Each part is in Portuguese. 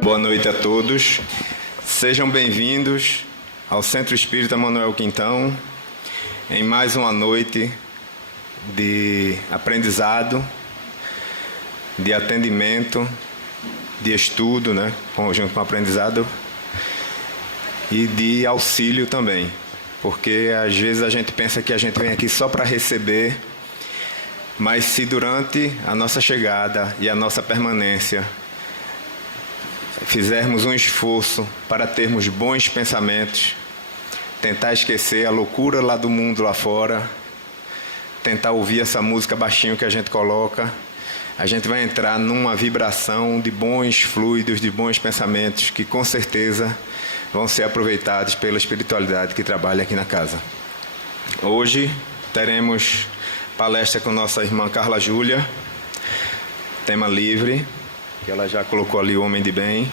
Boa noite a todos. Sejam bem-vindos ao Centro Espírita Manuel Quintão, em mais uma noite de aprendizado, de atendimento, de estudo, junto com o aprendizado, e de auxílio também, porque às vezes a gente pensa que a gente vem aqui só para receber, mas se durante a nossa chegada e a nossa permanência fizermos um esforço para termos bons pensamentos, tentar esquecer a loucura lá do mundo lá fora, tentar ouvir essa música baixinho que a gente coloca, a gente vai entrar numa vibração de bons fluidos, de bons pensamentos, que com certeza vão ser aproveitados pela espiritualidade que trabalha aqui na casa. Hoje teremos palestra com nossa irmã Carla Júlia, tema livre, que ela já colocou ali, o Homem de Bem.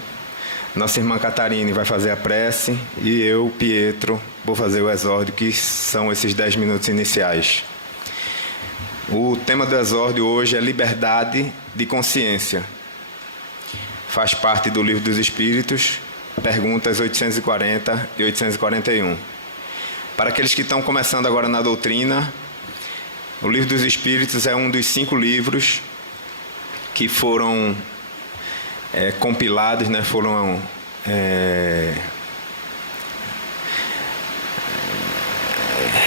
Nossa irmã Catarine vai fazer a prece e eu, Pietro, vou fazer o exórdio, que são esses 10 minutos iniciais. O tema do exórdio hoje é liberdade de consciência. Faz parte do Livro dos Espíritos, perguntas 840 e 841. Para aqueles que estão começando agora na doutrina, o Livro dos Espíritos é um dos 5 livros que foram compilados, foram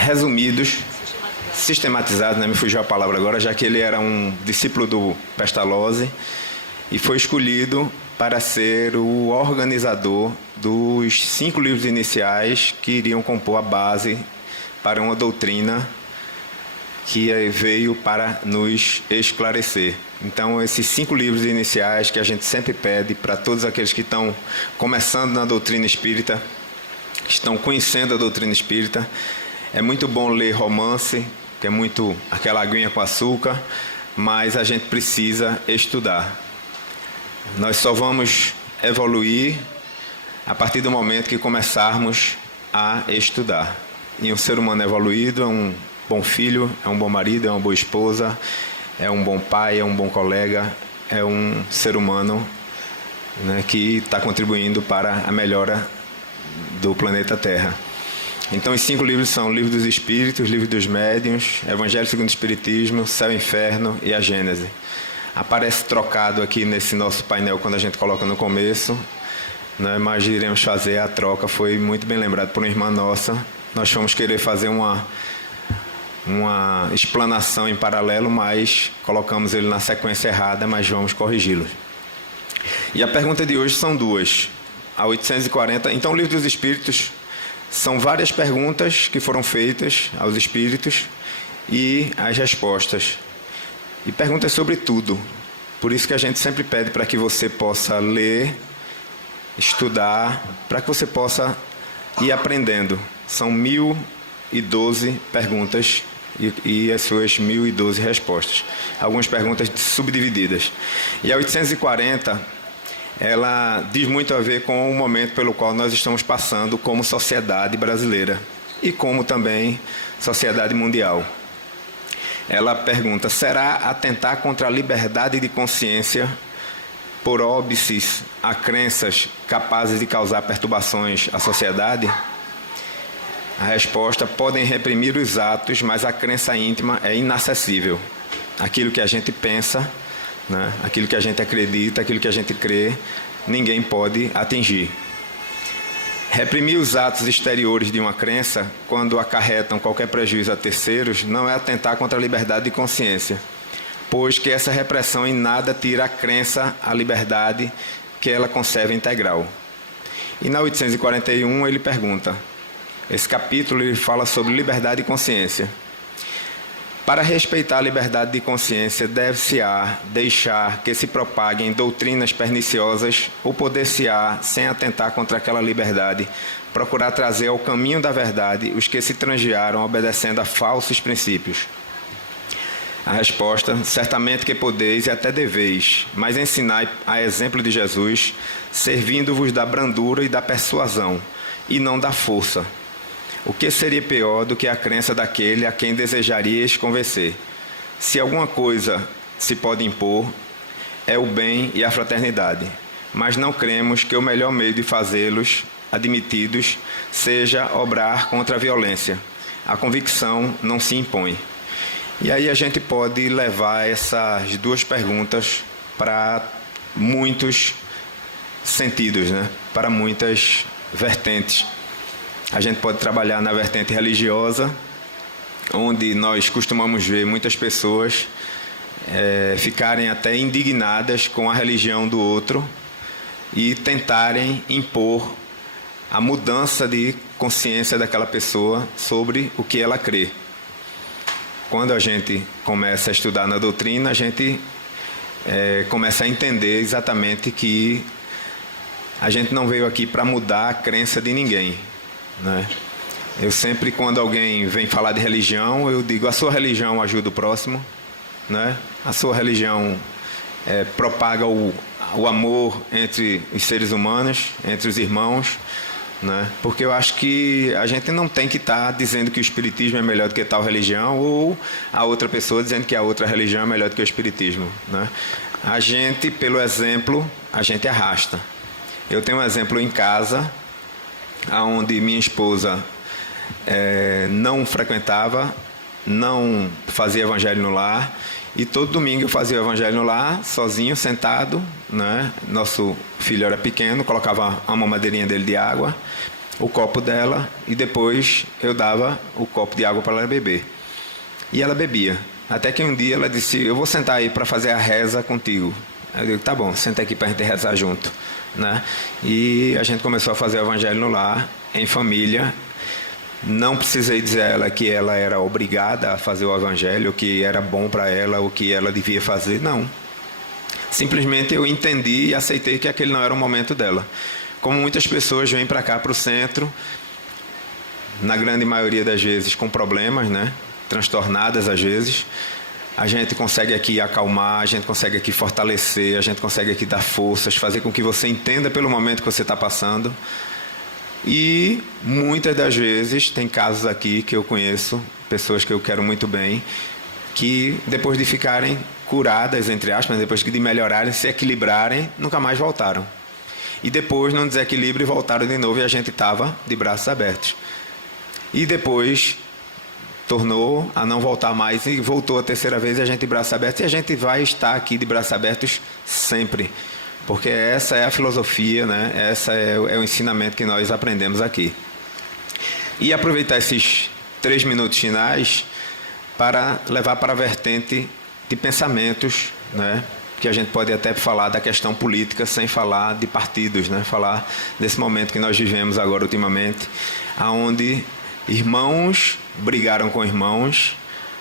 resumidos, sistematizados, me fugiu a palavra agora, já que ele era um discípulo do Pestalozzi e foi escolhido para ser o organizador dos 5 livros iniciais que iriam compor a base para uma doutrina que veio para nos esclarecer. Então, esses 5 livros iniciais que a gente sempre pede para todos aqueles que estão começando na doutrina espírita, estão conhecendo a doutrina espírita, é muito bom ler romance, que é muito aquela aguinha com açúcar, mas a gente precisa estudar. Nós só vamos evoluir a partir do momento que começarmos a estudar. E um ser humano evoluído é um bom filho, é um bom marido, é uma boa esposa, é um bom pai, é um bom colega, é um ser humano que está contribuindo para a melhora do planeta Terra. Então, os 5 livros são o Livro dos Espíritos, Livro dos Médiuns, Evangelho segundo o Espiritismo, Céu e Inferno e a Gênese. Aparece trocado aqui nesse nosso painel quando a gente coloca no começo, mas iremos fazer a troca, foi muito bem lembrado por uma irmã nossa. Nós fomos querer fazer uma explanação em paralelo, mas colocamos ele na sequência errada, mas vamos corrigi-lo. E a pergunta de hoje são 2, a 840. Então, o Livro dos Espíritos são várias perguntas que foram feitas aos espíritos e as respostas. E perguntas sobre tudo. Por isso que a gente sempre pede para que você possa ler, estudar, para que você possa ir aprendendo. São 1012 perguntas e as suas 1012 respostas. Algumas perguntas subdivididas. E a 840, ela diz muito a ver com o momento pelo qual nós estamos passando como sociedade brasileira e como também sociedade mundial. Ela pergunta: será atentar contra a liberdade de consciência por óbices a crenças capazes de causar perturbações à sociedade? A resposta: podem reprimir os atos, mas a crença íntima é inacessível. Aquilo que a gente pensa, aquilo que a gente acredita, aquilo que a gente crê, ninguém pode atingir. Reprimir os atos exteriores de uma crença, quando acarretam qualquer prejuízo a terceiros, não é atentar contra a liberdade de consciência, pois que essa repressão em nada tira a crença, a liberdade que ela conserva integral. E na 841 ele pergunta, esse capítulo ele fala sobre liberdade de consciência. Para respeitar a liberdade de consciência, deve-se-á deixar que se propaguem doutrinas perniciosas ou poder-se-á, sem atentar contra aquela liberdade, procurar trazer ao caminho da verdade os que se transviaram obedecendo a falsos princípios? A resposta: certamente que podeis e até deveis, mas ensinai a exemplo de Jesus, servindo-vos da brandura e da persuasão, e não da força. O que seria pior do que a crença daquele a quem desejarias convencer? Se alguma coisa se pode impor, é o bem e a fraternidade, mas não cremos que o melhor meio de fazê-los admitidos seja obrar contra a violência. A convicção não se impõe. E aí a gente pode levar essas duas perguntas para muitos sentidos, né? Para muitas vertentes. A gente pode trabalhar na vertente religiosa, onde nós costumamos ver muitas pessoas ficarem até indignadas com a religião do outro e tentarem impor a mudança de consciência daquela pessoa sobre o que ela crê. Quando a gente começa a estudar na doutrina, a gente começa a entender exatamente que a gente não veio aqui para mudar a crença de ninguém, né? Eu sempre, quando alguém vem falar de religião, eu digo: a sua religião ajuda o próximo, né? A sua religião propaga o amor entre os seres humanos, entre os irmãos, né? Porque eu acho que a gente não tem que estar dizendo que o espiritismo é melhor do que tal religião, ou a outra pessoa dizendo que a outra religião é melhor do que o espiritismo, né? A gente, pelo exemplo, a gente arrasta. Eu tenho um exemplo em casa, onde minha esposa não frequentava, não fazia evangelho no lar, e todo domingo eu fazia o evangelho no lar, sozinho, sentado, né? Nosso filho era pequeno, colocava a mamadeirinha dele de água, o copo dela, e depois eu dava o copo de água para ela beber. E ela bebia. Até que um dia ela disse: eu vou sentar aí para fazer a reza contigo. Eu digo: tá bom, senta aqui para a gente rezar junto, né? E a gente começou a fazer o evangelho no lar, em família. Não precisei dizer a ela que ela era obrigada a fazer o evangelho, o que era bom para ela, o que ela devia fazer, não. Simplesmente eu entendi e aceitei que aquele não era o momento dela. Como muitas pessoas vêm para cá, para o centro, na grande maioria das vezes com problemas, né? Transtornadas às vezes, a gente consegue aqui acalmar, a gente consegue aqui fortalecer, a gente consegue aqui dar forças, fazer com que você entenda pelo momento que você está passando. E muitas das vezes, tem casos aqui que eu conheço, pessoas que eu quero muito bem, que depois de ficarem curadas, entre aspas, depois de melhorarem, se equilibrarem, nunca mais voltaram. E depois, num desequilíbrio, voltaram de novo e a gente estava de braços abertos. E depois tornou a não voltar mais e voltou a terceira vez e a gente de braços abertos. E a gente vai estar aqui de braços abertos sempre. Porque essa é a filosofia, né? Essa é o ensinamento que nós aprendemos aqui. E aproveitar esses 3 minutos finais para levar para a vertente de pensamentos, né? Que a gente pode até falar da questão política sem falar de partidos, né? Falar desse momento que nós vivemos agora ultimamente, onde irmãos brigaram com irmãos,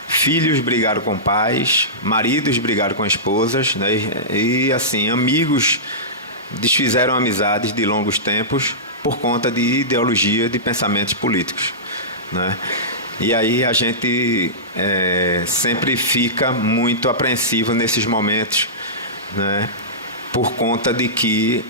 filhos brigaram com pais, maridos brigaram com esposas, né? E assim, amigos desfizeram amizades de longos tempos por conta de ideologia, de pensamentos políticos, né? E aí a gente sempre fica muito apreensivo nesses momentos, né? Por conta de que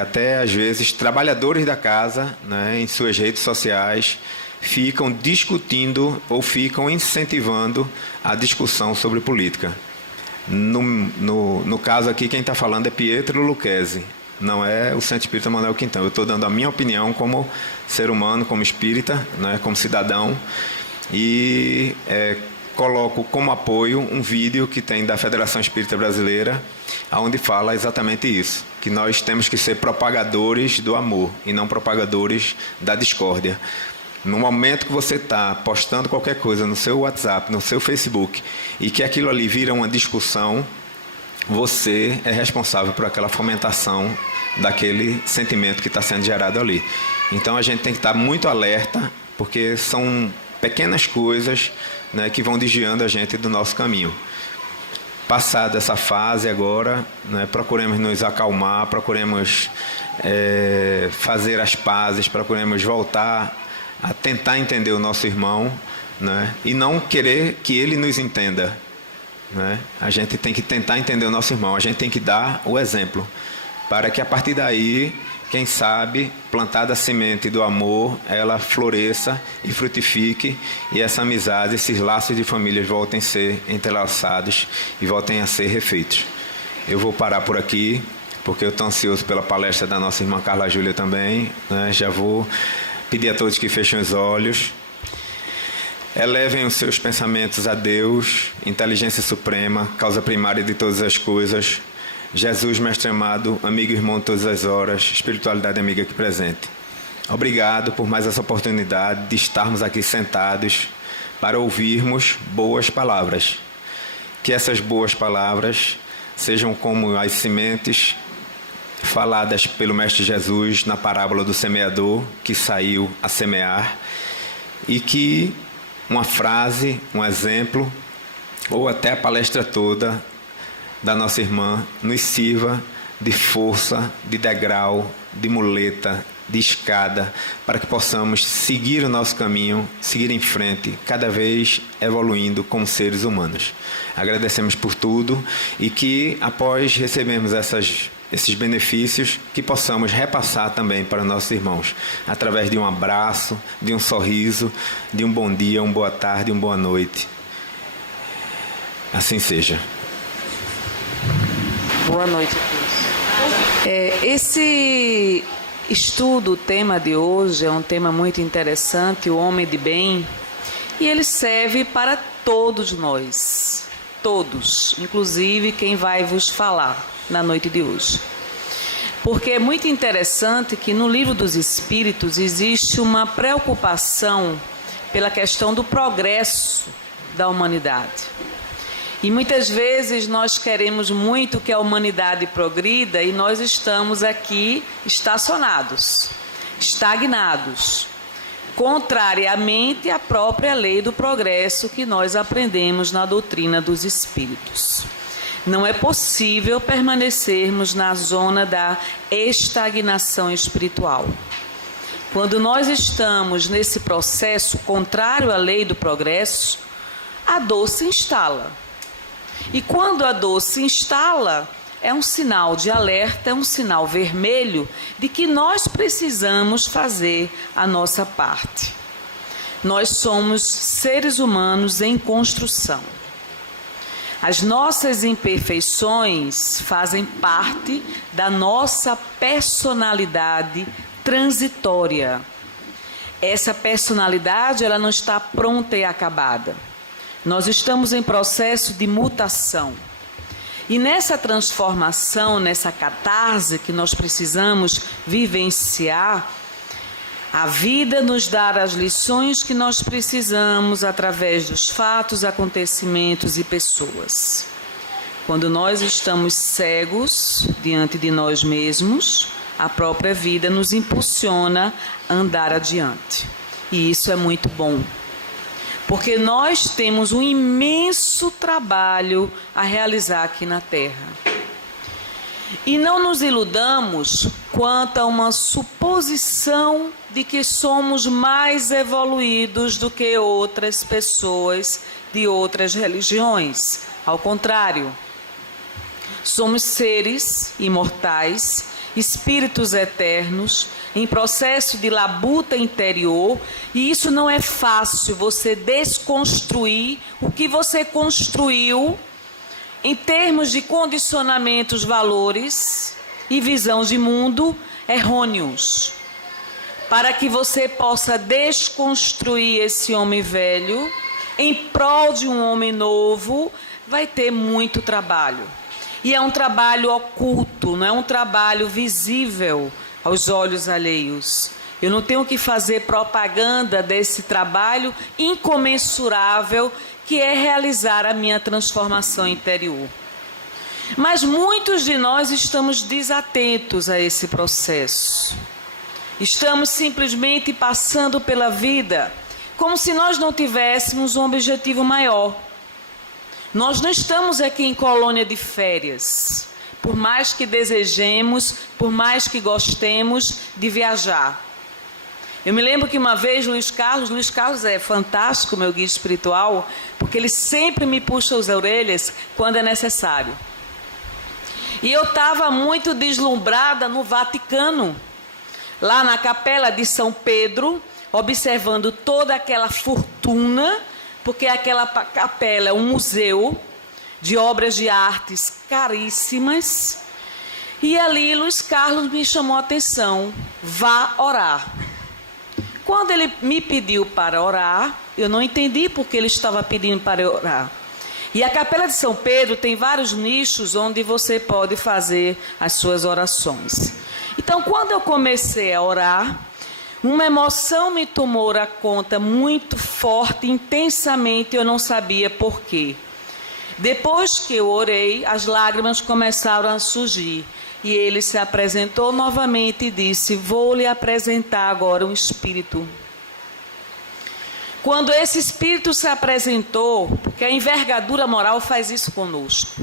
até às vezes trabalhadores da casa, né, em suas redes sociais, ficam discutindo ou ficam incentivando a discussão sobre política. No caso aqui, quem está falando é Pietro Lucchesi, não é o Centro Espírita Manuel Quintão. Eu estou dando a minha opinião como ser humano, como espírita, né, como cidadão, e coloco como apoio um vídeo que tem da Federação Espírita Brasileira, onde fala exatamente isso, que nós temos que ser propagadores do amor e não propagadores da discórdia. No momento que você está postando qualquer coisa no seu WhatsApp, no seu Facebook, e que aquilo ali vira uma discussão, você é responsável por aquela fomentação daquele sentimento que está sendo gerado ali. Então a gente tem que estar muito alerta, porque são pequenas coisas, né, que vão desviando a gente do nosso caminho. Passada essa fase agora, né, procuremos nos acalmar, procuremos fazer as pazes, procuremos voltar a tentar entender o nosso irmão, né, e não querer que ele nos entenda, né? A gente tem que tentar entender o nosso irmão, a gente tem que dar o exemplo para que a partir daí, quem sabe, plantada a semente do amor, ela floresça e frutifique, e essa amizade, esses laços de família voltem a ser entrelaçados e voltem a ser refeitos. Eu vou parar por aqui, porque eu estou ansioso pela palestra da nossa irmã Carla Júlia também, né? Já vou pedir a todos que fechem os olhos. Elevem os seus pensamentos a Deus, inteligência suprema, causa primária de todas as coisas, Jesus, mestre amado, amigo e irmão de todas as horas, espiritualidade amiga aqui presente. Obrigado por mais essa oportunidade de estarmos aqui sentados para ouvirmos boas palavras. Que essas boas palavras sejam como as sementes faladas pelo mestre Jesus na parábola do semeador que saiu a semear, e que uma frase, um exemplo, ou até a palestra toda da nossa irmã nos sirva de força, de degrau, de muleta, de escada, para que possamos seguir o nosso caminho, seguir em frente, cada vez evoluindo como seres humanos. Agradecemos por tudo e que, após recebermos esses benefícios, que possamos repassar também para nossos irmãos, através de um abraço, de um sorriso, de um bom dia, uma boa tarde, uma boa noite. Assim seja. Boa noite a todos. Esse estudo, o tema de hoje, é um tema muito interessante, o homem de bem, e ele serve para todos nós, todos, inclusive quem vai vos falar na noite de hoje. Porque é muito interessante que no Livro dos Espíritos existe uma preocupação pela questão do progresso da humanidade. E muitas vezes nós queremos muito que a humanidade progrida e nós estamos aqui estacionados, estagnados, contrariamente à própria lei do progresso que nós aprendemos na doutrina dos Espíritos. Não é possível permanecermos na zona da estagnação espiritual. Quando nós estamos nesse processo contrário à lei do progresso, a dor se instala. E quando a dor se instala, é um sinal de alerta, é um sinal vermelho de que nós precisamos fazer a nossa parte. Nós somos seres humanos em construção. As nossas imperfeições fazem parte da nossa personalidade transitória. Essa personalidade, ela não está pronta e acabada. Nós estamos em processo de mutação. E nessa transformação, nessa catarse que nós precisamos vivenciar, a vida nos dá as lições que nós precisamos através dos fatos, acontecimentos e pessoas. Quando nós estamos cegos diante de nós mesmos, a própria vida nos impulsiona a andar adiante. E isso é muito bom. Porque nós temos um imenso trabalho a realizar aqui na Terra. E não nos iludamos quanto a uma suposição de que somos mais evoluídos do que outras pessoas de outras religiões. Ao contrário, somos seres imortais, espíritos eternos, em processo de labuta interior, e isso não é fácil, você desconstruir o que você construiu em termos de condicionamentos, valores e visão de mundo errôneos, para que você possa desconstruir esse homem velho em prol de um homem novo, vai ter muito trabalho. E é um trabalho oculto, não é um trabalho visível aos olhos alheios. Eu não tenho que fazer propaganda desse trabalho incomensurável que é realizar a minha transformação interior. Mas muitos de nós estamos desatentos a esse processo. Estamos simplesmente passando pela vida como se nós não tivéssemos um objetivo maior. Nós não estamos aqui em colônia de férias, por mais que desejemos, por mais que gostemos de viajar. Eu me lembro que uma vez Luiz Carlos é fantástico, meu guia espiritual, porque ele sempre me puxa as orelhas quando é necessário. E eu estava muito deslumbrada no Vaticano, lá na Capela de São Pedro, observando toda aquela fortuna, porque aquela capela é um museu de obras de artes caríssimas. E ali Luiz Carlos me chamou a atenção: vá orar. Quando ele me pediu para orar, eu não entendi porque ele estava pedindo para orar. E a Capela de São Pedro tem vários nichos onde você pode fazer as suas orações. Então, quando eu comecei a orar, uma emoção me tomou a conta muito forte, intensamente, eu não sabia por quê. Depois que eu orei, as lágrimas começaram a surgir. E ele se apresentou novamente e disse: vou lhe apresentar agora um espírito. Quando esse espírito se apresentou, porque a envergadura moral faz isso conosco,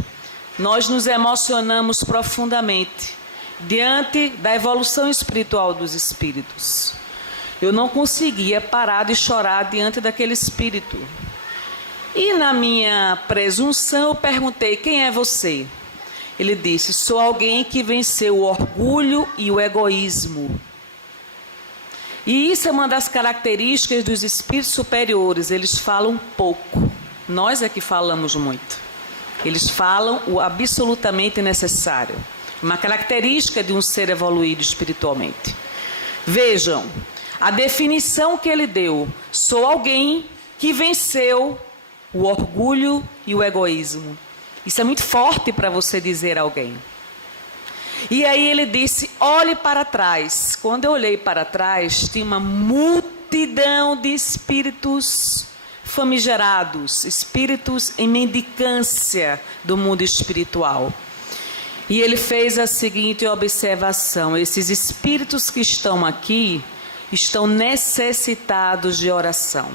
nós nos emocionamos profundamente diante da evolução espiritual dos espíritos. Eu não conseguia parar de chorar diante daquele espírito. E na minha presunção eu perguntei: quem é você? Ele disse: sou alguém que venceu o orgulho e o egoísmo. E isso é uma das características dos espíritos superiores. Eles falam pouco. Nós é que falamos muito. Eles falam o absolutamente necessário. Uma característica de um ser evoluído espiritualmente. Vejam, a definição que ele deu: sou alguém que venceu o orgulho e o egoísmo. Isso é muito forte para você dizer a alguém. E aí ele disse: olhe para trás. Quando eu olhei para trás, tinha uma multidão de espíritos famigerados, espíritos em mendicância do mundo espiritual. E ele fez a seguinte observação: esses espíritos que estão aqui estão necessitados de oração.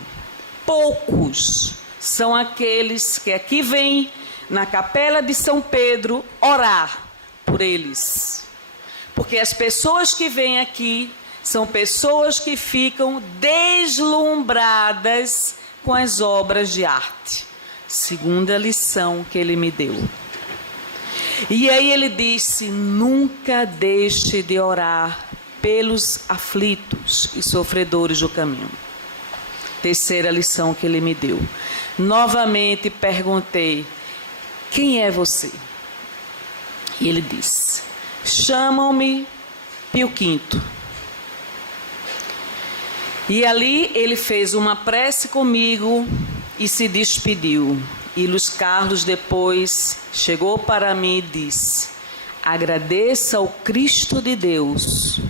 Poucos são aqueles que aqui vêm na Capela de São Pedro orar por eles. Porque as pessoas que vêm aqui são pessoas que ficam deslumbradas com as obras de arte. Segunda lição que ele me deu. E aí ele disse: nunca deixe de orar pelos aflitos e sofredores do caminho. Terceira lição que ele me deu. Novamente perguntei: quem é você? E ele disse: chamam-me Pio V. E ali ele fez uma prece comigo e se despediu. E Luiz Carlos depois chegou para mim e disse: agradeça ao Cristo de Deus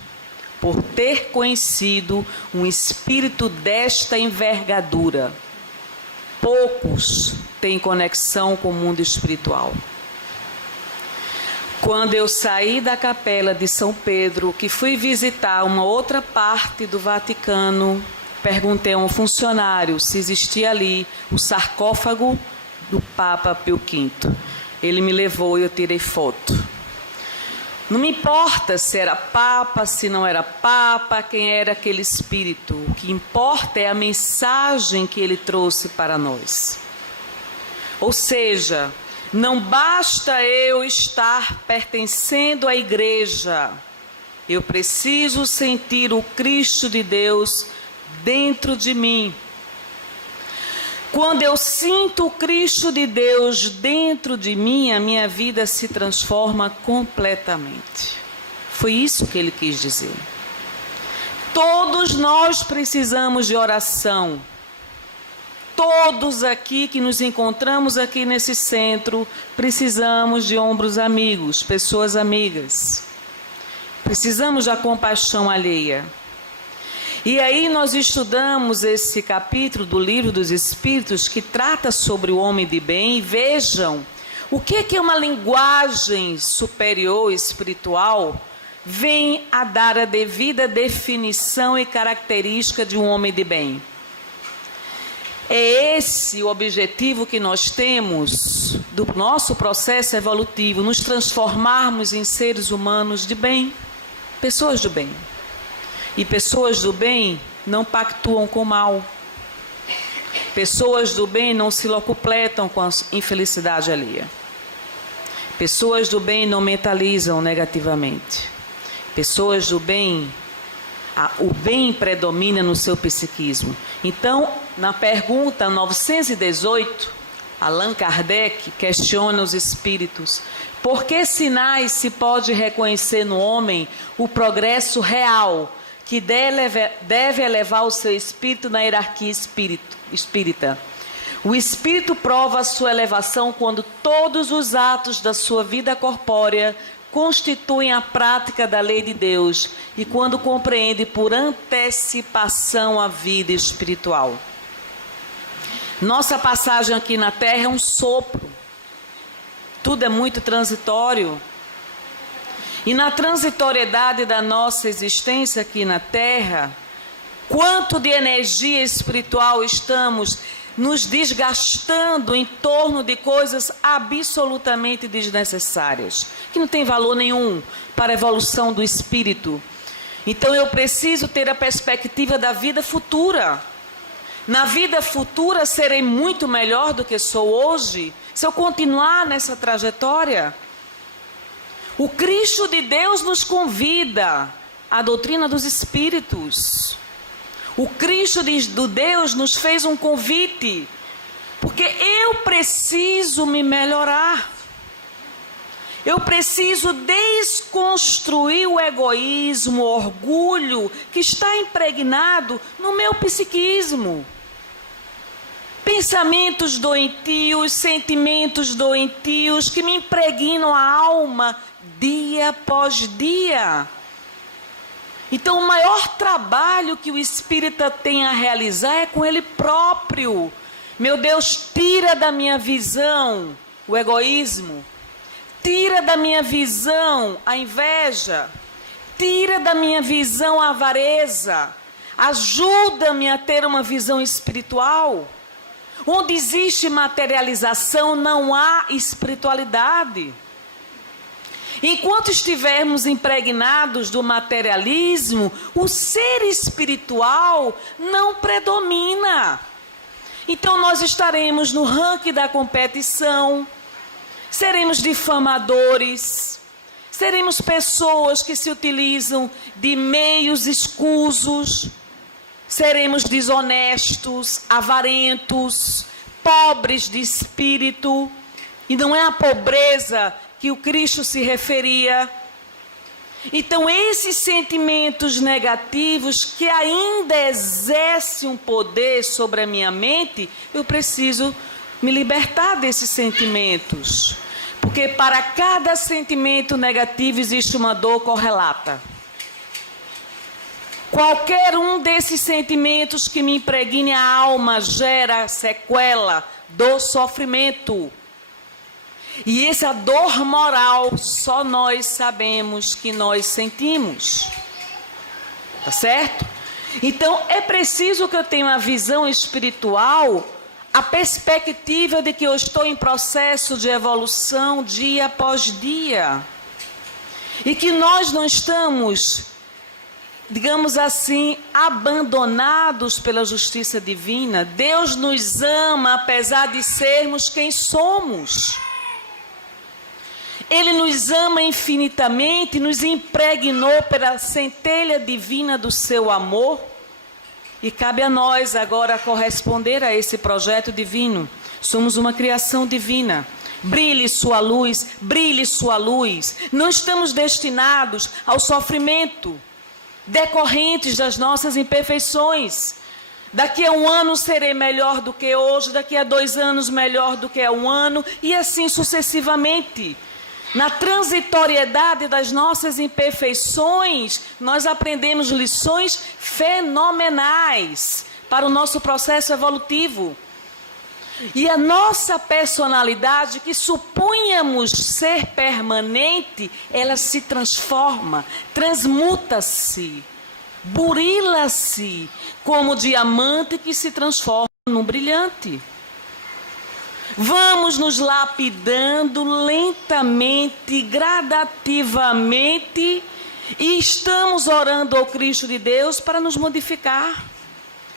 por ter conhecido um espírito desta envergadura. Poucos têm conexão com o mundo espiritual. Quando eu saí da Capela de São Pedro, que fui visitar uma outra parte do Vaticano, perguntei a um funcionário se existia ali o sarcófago do Papa Pio V. Ele me levou e eu tirei foto. Não me importa se era Papa, se não era Papa, quem era aquele espírito. O que importa é a mensagem que ele trouxe para nós. Ou seja, não basta eu estar pertencendo à igreja. Eu preciso sentir o Cristo de Deus dentro de mim. Quando eu sinto o Cristo de Deus dentro de mim, a minha vida se transforma completamente. Foi isso que ele quis dizer. Todos nós precisamos de oração. Todos aqui que nos encontramos aqui nesse centro, precisamos de ombros amigos, pessoas amigas. Precisamos da compaixão alheia. E aí nós estudamos esse capítulo do Livro dos Espíritos que trata sobre o homem de bem. E vejam, o que é uma linguagem superior espiritual vem a dar a devida definição e característica de um homem de bem. É esse o objetivo que nós temos do nosso processo evolutivo, nos transformarmos em seres humanos de bem, pessoas do bem. E pessoas do bem não pactuam com o mal. Pessoas do bem não se locupletam com a infelicidade alheia. Pessoas do bem não mentalizam negativamente. Pessoas do bem, o bem predomina no seu psiquismo. Então, na pergunta 918, Allan Kardec questiona os espíritos. Por que sinais se pode reconhecer no homem o progresso real que deve elevar o seu espírito na hierarquia espírita? O espírito prova a sua elevação quando todos os atos da sua vida corpórea constituem a prática da lei de Deus e quando compreende por antecipação a vida espiritual. Nossa passagem aqui na Terra é um sopro. Tudo é muito transitório. E na transitoriedade da nossa existência aqui na Terra, quanto de energia espiritual estamos nos desgastando em torno de coisas absolutamente desnecessárias, que não tem valor nenhum para a evolução do espírito. Então eu preciso ter a perspectiva da vida futura. Na vida futura serei muito melhor do que sou hoje, se eu continuar nessa trajetória. O Cristo de Deus nos convida à doutrina dos espíritos. O Cristo de Deus nos fez um convite, porque eu preciso me melhorar. Eu preciso desconstruir o egoísmo, o orgulho que está impregnado no meu psiquismo. Pensamentos doentios, sentimentos doentios que me impregnam a alma dia após dia. Então, o maior trabalho que o espírita tem a realizar é com ele próprio. Meu Deus, tira da minha visão o egoísmo, tira da minha visão a inveja, tira da minha visão a avareza, ajuda-me a ter uma visão espiritual. Onde existe materialização, não há espiritualidade. Enquanto estivermos impregnados do materialismo, o ser espiritual não predomina. Então nós estaremos no ranking da competição, seremos difamadores, seremos pessoas que se utilizam de meios escusos, seremos desonestos, avarentos, pobres de espírito. E não é a pobreza que o Cristo se referia. Então, esses sentimentos negativos que ainda exercem um poder sobre a minha mente, eu preciso me libertar desses sentimentos. Porque para cada sentimento negativo existe uma dor correlata. Qualquer um desses sentimentos que me impregne a alma gera sequela, dor, sofrimento. E essa dor moral só nós sabemos que nós sentimos. Tá certo? Então é preciso que eu tenha uma visão espiritual, a perspectiva de que eu estou em processo de evolução dia após dia. E que nós não estamos, digamos assim, abandonados pela justiça divina. Deus nos ama apesar de sermos quem somos. Ele nos ama infinitamente, nos impregnou pela centelha divina do seu amor. E cabe a nós agora corresponder a esse projeto divino. Somos uma criação divina. Brilhe sua luz, brilhe sua luz. Não estamos destinados ao sofrimento decorrentes das nossas imperfeições. Daqui a um ano serei melhor do que hoje, daqui a 2 anos melhor do que há um ano, e assim sucessivamente. Na transitoriedade das nossas imperfeições, nós aprendemos lições fenomenais para o nosso processo evolutivo. E a nossa personalidade, que supunhamos ser permanente, ela se transforma, transmuta-se, burila-se, como diamante que se transforma num brilhante. Vamos nos lapidando lentamente, gradativamente, e estamos orando ao Cristo de Deus para nos modificar,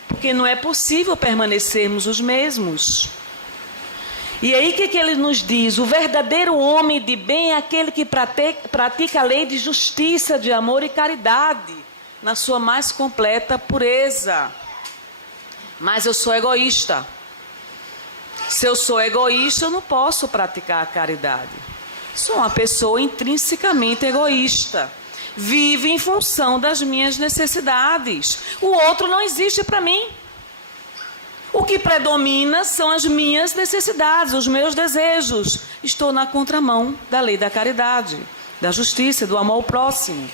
porque não é possível permanecermos os mesmos. E aí o que ele nos diz? O verdadeiro homem de bem é aquele que pratica a lei de justiça, de amor e caridade, na sua mais completa pureza. Mas eu sou egoísta. Se eu sou egoísta, eu não posso praticar a caridade. Sou uma pessoa intrinsecamente egoísta. Vive em função das minhas necessidades. O outro não existe para mim. O que predomina são as minhas necessidades, os meus desejos. Estou na contramão da lei da caridade, da justiça, do amor ao próximo.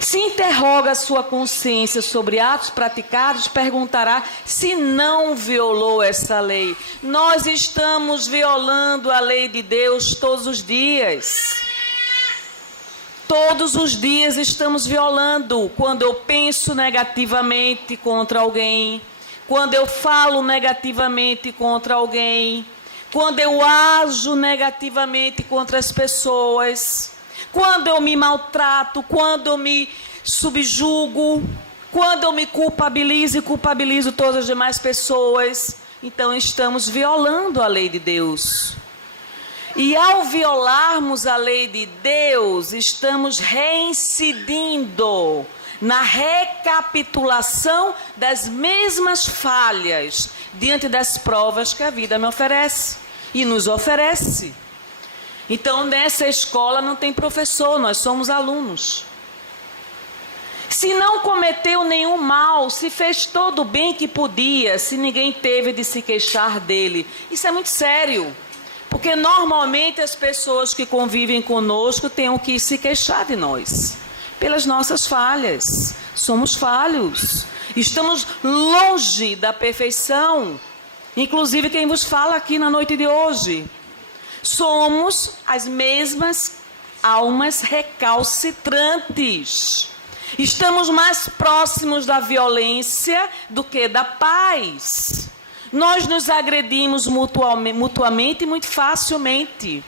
Se interroga a sua consciência sobre atos praticados, perguntará se não violou essa lei. Nós estamos violando a lei de Deus todos os dias. Todos os dias estamos violando. Quando eu penso negativamente contra alguém, quando eu falo negativamente contra alguém, quando eu ajo negativamente contra as pessoas, quando eu me maltrato, quando eu me subjugo, quando eu me culpabilizo e culpabilizo todas as demais pessoas, então estamos violando a lei de Deus. E ao violarmos a lei de Deus, estamos reincidindo na recapitulação das mesmas falhas diante das provas que a vida me oferece e nos oferece. Então, nessa escola não tem professor, nós somos alunos. Se não cometeu nenhum mal, se fez todo o bem que podia, se ninguém teve de se queixar dele, isso é muito sério. Porque normalmente as pessoas que convivem conosco têm o que se queixar de nós, pelas nossas falhas. Somos falhos, estamos longe da perfeição. Inclusive quem vos fala aqui na noite de hoje. Somos as mesmas almas recalcitrantes. Estamos mais próximos da violência do que da paz. Nós nos agredimos mutuamente muito facilmente.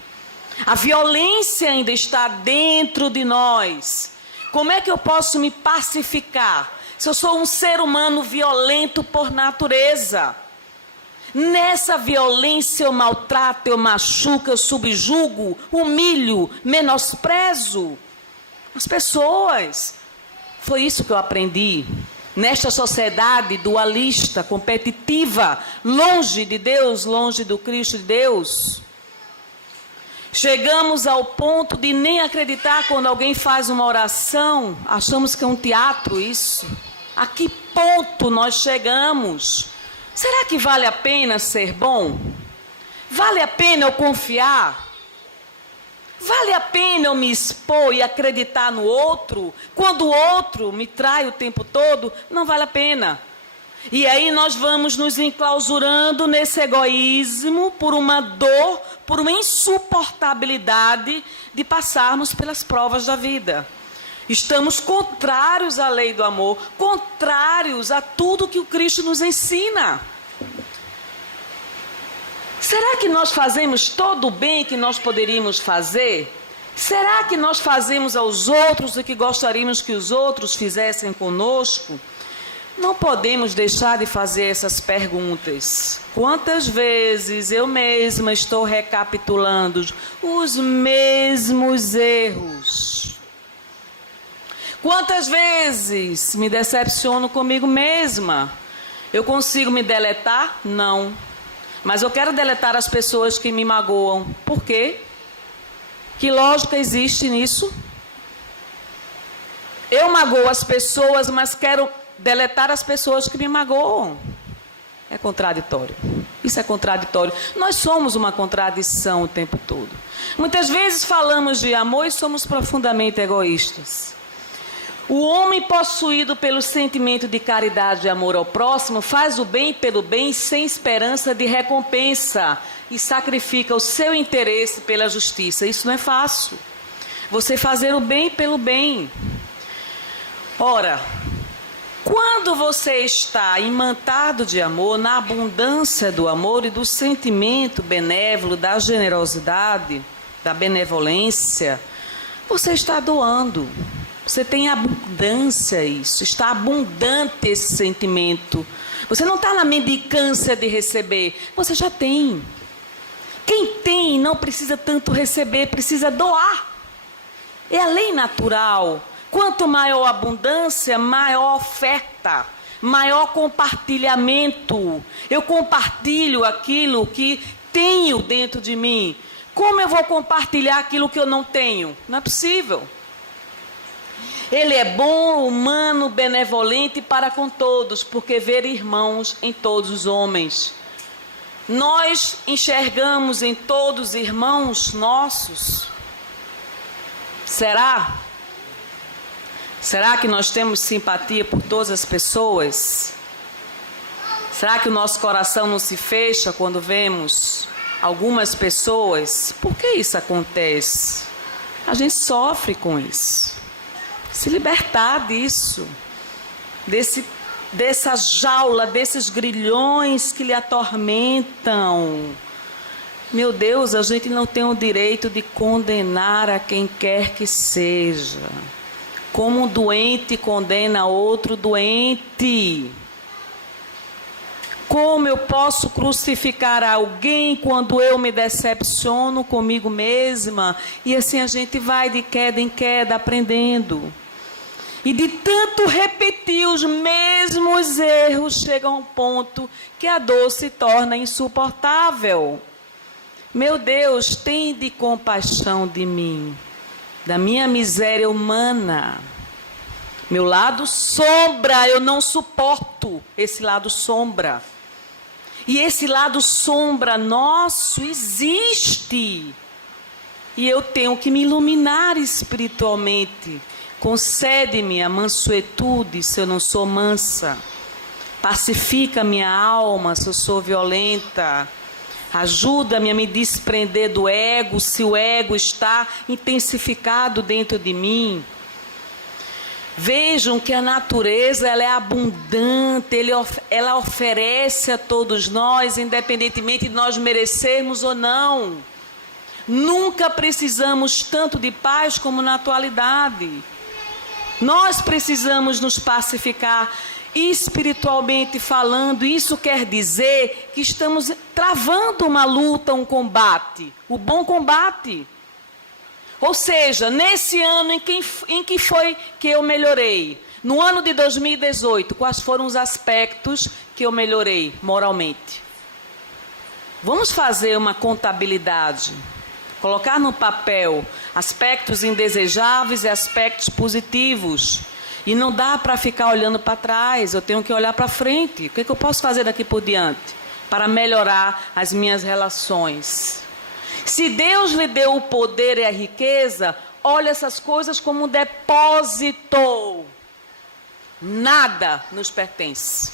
A violência ainda está dentro de nós. Como é que eu posso me pacificar se eu sou um ser humano violento por natureza? Nessa violência eu maltrato, eu machuco, eu subjugo, humilho, menosprezo as pessoas. Foi isso que eu aprendi. Nesta sociedade dualista, competitiva, longe de Deus, longe do Cristo de Deus. Chegamos ao ponto de nem acreditar quando alguém faz uma oração. Achamos que é um teatro isso. A que ponto nós chegamos? Será que vale a pena ser bom? Vale a pena eu confiar? Vale a pena eu me expor e acreditar no outro? Quando o outro me trai o tempo todo, não vale a pena. E aí nós vamos nos enclausurando nesse egoísmo por uma dor, por uma insuportabilidade de passarmos pelas provas da vida. Estamos contrários à lei do amor, contrários a tudo que o Cristo nos ensina. Será que nós fazemos todo o bem que nós poderíamos fazer? Será que nós fazemos aos outros o que gostaríamos que os outros fizessem conosco? Não podemos deixar de fazer essas perguntas. Quantas vezes eu mesma estou recapitulando os mesmos erros? Quantas vezes me decepciono comigo mesma? Eu consigo me deletar? Não. Mas eu quero deletar as pessoas que me magoam. Por quê? Que lógica existe nisso? Eu magoo as pessoas, mas quero deletar as pessoas que me magoam. É contraditório. Isso é contraditório. Nós somos uma contradição o tempo todo. Muitas vezes falamos de amor e somos profundamente egoístas. O homem possuído pelo sentimento de caridade e amor ao próximo faz o bem pelo bem sem esperança de recompensa e sacrifica o seu interesse pela justiça. Isso não é fácil. Você fazer o bem pelo bem. Ora, quando você está imantado de amor, na abundância do amor e do sentimento benévolo, da generosidade, da benevolência, você está doando. Você tem abundância isso, está abundante esse sentimento. Você não está na mendicância de receber, você já tem. Quem tem não precisa tanto receber, precisa doar. É a lei natural. Quanto maior a abundância, maior oferta, maior compartilhamento. Eu compartilho aquilo que tenho dentro de mim. Como eu vou compartilhar aquilo que eu não tenho? Não é possível. Ele é bom, humano, benevolente para com todos, porque vê irmãos em todos os homens. Nós enxergamos em todos irmãos nossos? Será? Será que nós temos simpatia por todas as pessoas? Será que o nosso coração não se fecha quando vemos algumas pessoas? Por que isso acontece? A gente sofre com isso. Se libertar disso, dessa jaula, desses grilhões que lhe atormentam. Meu Deus, a gente não tem o direito de condenar a quem quer que seja. Como um doente condena outro doente. Como eu posso crucificar alguém quando eu me decepciono comigo mesma? E assim a gente vai de queda em queda aprendendo. E de tanto repetir os mesmos erros, chega a um ponto que a dor se torna insuportável. Meu Deus, tende compaixão de mim, da minha miséria humana. Meu lado sombra, eu não suporto esse lado sombra. E esse lado sombra nosso existe. E eu tenho que me iluminar espiritualmente. Concede-me a mansuetude se eu não sou mansa. Pacifica minha alma se eu sou violenta. Ajuda-me a me desprender do ego se o ego está intensificado dentro de mim. Vejam que a natureza ela é abundante, ela oferece a todos nós, independentemente de nós merecermos ou não. Nunca precisamos tanto de paz como na atualidade. Nós precisamos nos pacificar espiritualmente falando. Isso quer dizer que estamos travando uma luta, um combate, o bom combate. Ou seja, nesse ano em que foi que eu melhorei? No ano de 2018, quais foram os aspectos que eu melhorei moralmente? Vamos fazer uma contabilidade. Colocar no papel aspectos indesejáveis e aspectos positivos. E não dá para ficar olhando para trás, eu tenho que olhar para frente. O que eu posso fazer daqui por diante para melhorar as minhas relações? Se Deus lhe deu o poder e a riqueza, olha essas coisas como um depósito. Nada nos pertence.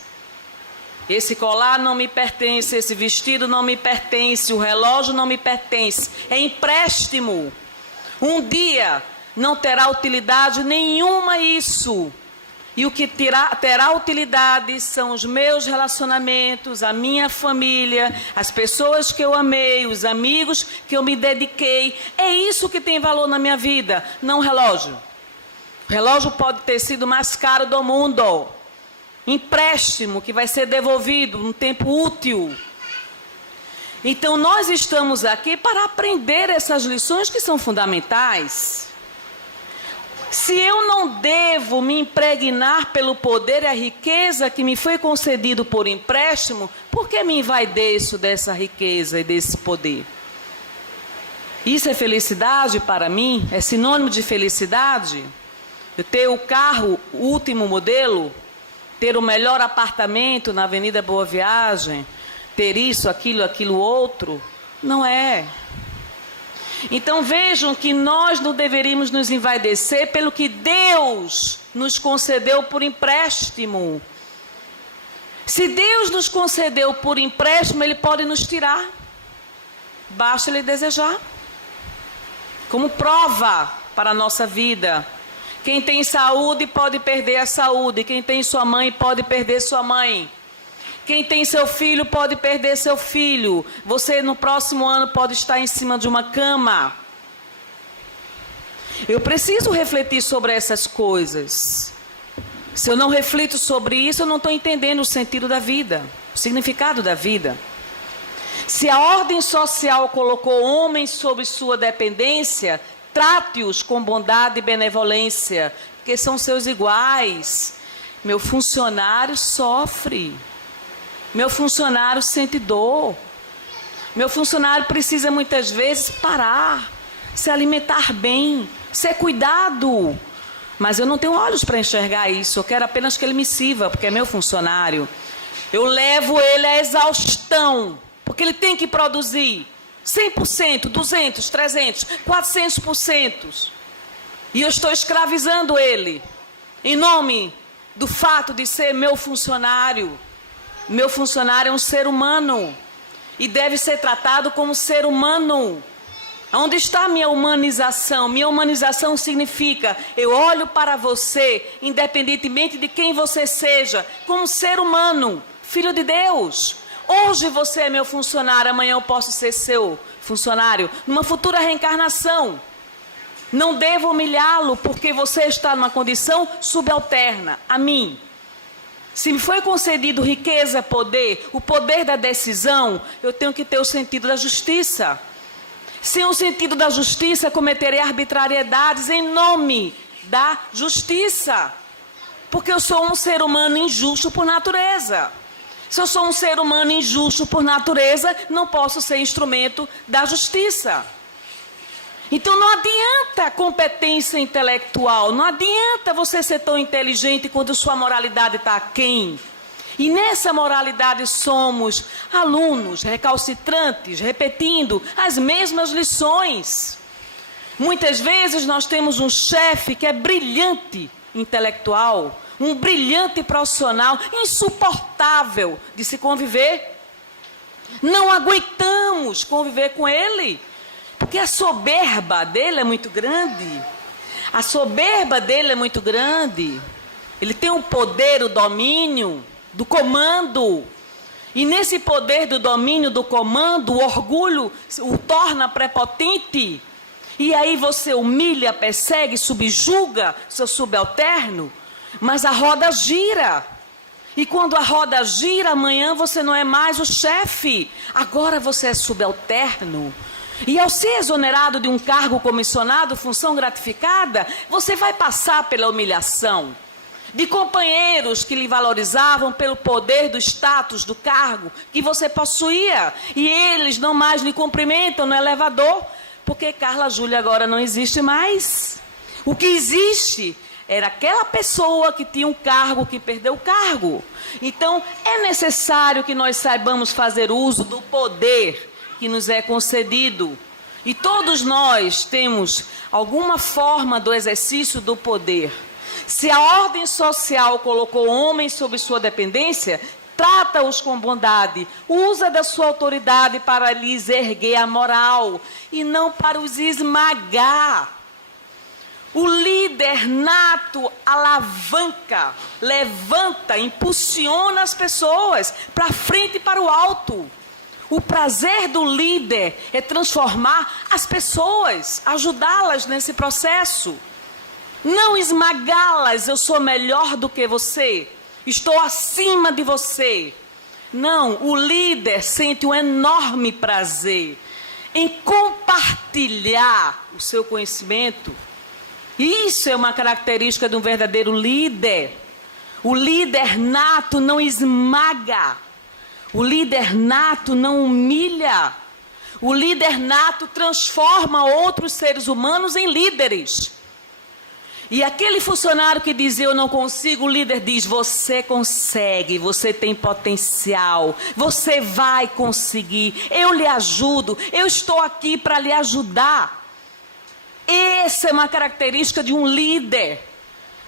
Esse colar não me pertence, esse vestido não me pertence, o relógio não me pertence. É empréstimo. Um dia não terá utilidade nenhuma isso. E o que terá utilidade são os meus relacionamentos, a minha família, as pessoas que eu amei, os amigos que eu me dediquei. É isso que tem valor na minha vida, não o relógio. O relógio pode ter sido o mais caro do mundo. Empréstimo que vai ser devolvido num tempo útil. Então nós estamos aqui para aprender essas lições que são fundamentais. Se eu não devo me impregnar pelo poder e a riqueza que me foi concedido por empréstimo, por que me envaideço dessa riqueza e desse poder? Isso é felicidade para mim? É sinônimo de felicidade? Eu ter o carro, o último modelo, ter o melhor apartamento na Avenida Boa Viagem, ter isso, aquilo outro? Não é. Então vejam que nós não deveríamos nos envaidecer pelo que Deus nos concedeu por empréstimo. Se Deus nos concedeu por empréstimo, Ele pode nos tirar. Basta Ele desejar. Como prova para a nossa vida. Quem tem saúde pode perder a saúde. Quem tem sua mãe pode perder sua mãe. Quem tem seu filho pode perder seu filho. Você no próximo ano pode estar em cima de uma cama. Eu preciso refletir sobre essas coisas. Se eu não reflito sobre isso, eu não estou entendendo o sentido da vida, o significado da vida. Se a ordem social colocou homens sob sua dependência, trate-os com bondade e benevolência, porque são seus iguais. Meu funcionário sofre. Meu funcionário sente dor. Meu funcionário precisa muitas vezes parar, se alimentar bem, ser cuidado. Mas eu não tenho olhos para enxergar isso. Eu quero apenas que ele me sirva, porque é meu funcionário. Eu levo ele à exaustão, porque ele tem que produzir 100%, 200%, 300%, 400%. E eu estou escravizando ele, em nome do fato de ser meu funcionário. Meu funcionário é um ser humano e deve ser tratado como ser humano. Onde está a minha humanização? Minha humanização significa, eu olho para você, independentemente de quem você seja, como ser humano, filho de Deus. Hoje você é meu funcionário, amanhã eu posso ser seu funcionário, numa futura reencarnação. Não devo humilhá-lo, porque você está numa condição subalterna a mim. Se me foi concedido riqueza, poder, o poder da decisão, eu tenho que ter o sentido da justiça. Sem o sentido da justiça, cometerei arbitrariedades em nome da justiça. Porque eu sou um ser humano injusto por natureza. Se eu sou um ser humano injusto por natureza, não posso ser instrumento da justiça. Então não adianta competência intelectual, não adianta você ser tão inteligente quando sua moralidade está aquém. E nessa moralidade somos alunos recalcitrantes, repetindo as mesmas lições. Muitas vezes nós temos um chefe que é brilhante intelectual, um brilhante profissional, insuportável de se conviver. Não aguentamos conviver com ele, porque a soberba dele é muito grande. A soberba dele é muito grande. Ele tem o poder, o domínio do comando. E nesse poder do domínio, do comando, o orgulho o torna prepotente. E aí você humilha, persegue, subjuga seu subalterno. Mas a roda gira. E quando a roda gira, amanhã você não é mais o chefe. Agora você é subalterno. E ao ser exonerado de um cargo comissionado, função gratificada, você vai passar pela humilhação de companheiros que lhe valorizavam pelo poder do status, do cargo que você possuía. E eles não mais lhe cumprimentam no elevador, porque Carla Júlia agora não existe mais. O que existe era aquela pessoa que tinha um cargo, que perdeu o cargo. Então, é necessário que nós saibamos fazer uso do poder que nos é concedido. E todos nós temos alguma forma do exercício do poder. Se a ordem social colocou homens sob sua dependência, trata-os com bondade, usa da sua autoridade para lhes erguer a moral e não para os esmagar. O líder nato alavanca, levanta, impulsiona as pessoas para frente e para o alto. O prazer do líder é transformar as pessoas, ajudá-las nesse processo. Não esmagá-las, eu sou melhor do que você, estou acima de você. Não, o líder sente um enorme prazer em compartilhar o seu conhecimento. Isso é uma característica de um verdadeiro líder. O líder nato não esmaga. O líder nato não humilha. O líder nato transforma outros seres humanos em líderes. E aquele funcionário que dizia eu não consigo, o líder diz, você consegue, você tem potencial, você vai conseguir, eu lhe ajudo, eu estou aqui para lhe ajudar. Essa é uma característica de um líder.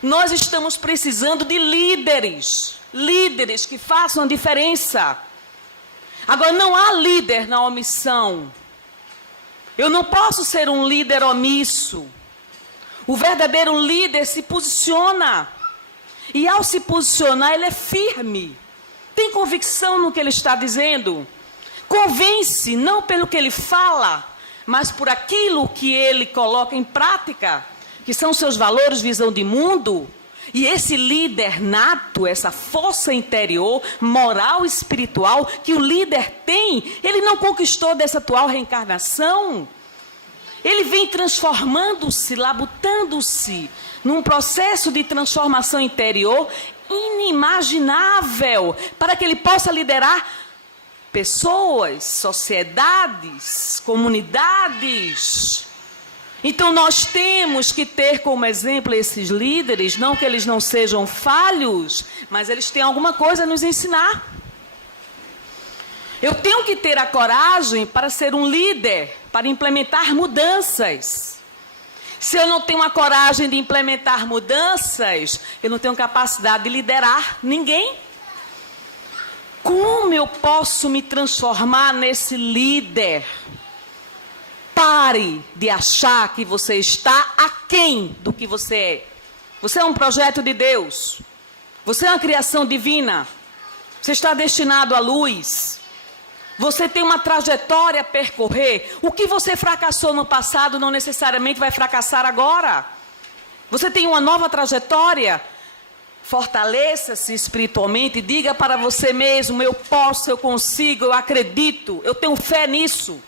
Nós estamos precisando de líderes, líderes que façam a diferença. Agora, não há líder na omissão. Eu não posso ser um líder omisso. O verdadeiro líder se posiciona. E ao se posicionar, ele é firme. Tem convicção no que ele está dizendo. Convence, não pelo que ele fala, mas por aquilo que ele coloca em prática, que são seus valores, visão de mundo. E esse líder nato, essa força interior, moral e espiritual que o líder tem, ele não conquistou dessa atual reencarnação. Ele vem transformando-se, labutando-se num processo de transformação interior inimaginável, para que ele possa liderar pessoas, sociedades, comunidades. Então nós temos que ter como exemplo esses líderes, não que eles não sejam falhos, mas eles têm alguma coisa a nos ensinar. Eu tenho que ter a coragem para ser um líder, para implementar mudanças. Se eu não tenho a coragem de implementar mudanças, eu não tenho capacidade de liderar ninguém. Como eu posso me transformar nesse líder? Pare de achar que você está aquém do que você é. Você é um projeto de Deus. Você é uma criação divina. Você está destinado à luz. Você tem uma trajetória a percorrer. O que você fracassou no passado não necessariamente vai fracassar agora. Você tem uma nova trajetória. Fortaleça-se espiritualmente e diga para você mesmo: eu posso, eu consigo, eu acredito, eu tenho fé nisso.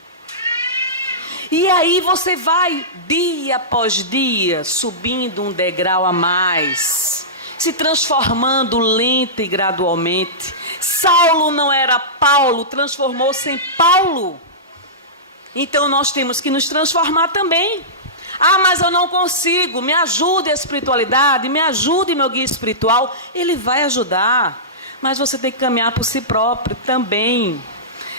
E aí você vai, dia após dia, subindo um degrau a mais, se transformando lenta e gradualmente. Saulo não era Paulo, transformou-se em Paulo. Então nós temos que nos transformar também. Ah, mas eu não consigo, me ajude a espiritualidade, me ajude meu guia espiritual. Ele vai ajudar, mas você tem que caminhar por si próprio também.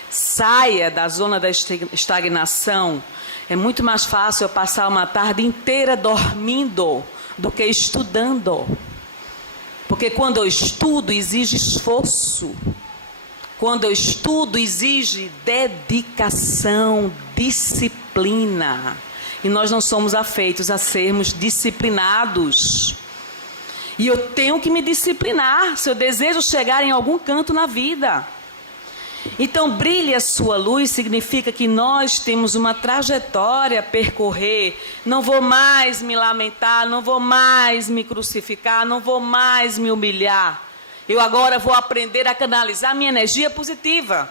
Saia da zona da estagnação. É muito mais fácil eu passar uma tarde inteira dormindo do que estudando. Porque quando eu estudo, exige esforço. Quando eu estudo, exige dedicação, disciplina. E nós não somos afeitos a sermos disciplinados. E eu tenho que me disciplinar se eu desejo chegar em algum canto na vida. Então, brilhe a sua luz significa que nós temos uma trajetória a percorrer. Não vou mais me lamentar, não vou mais me crucificar, não vou mais me humilhar. Eu agora vou aprender a canalizar minha energia positiva.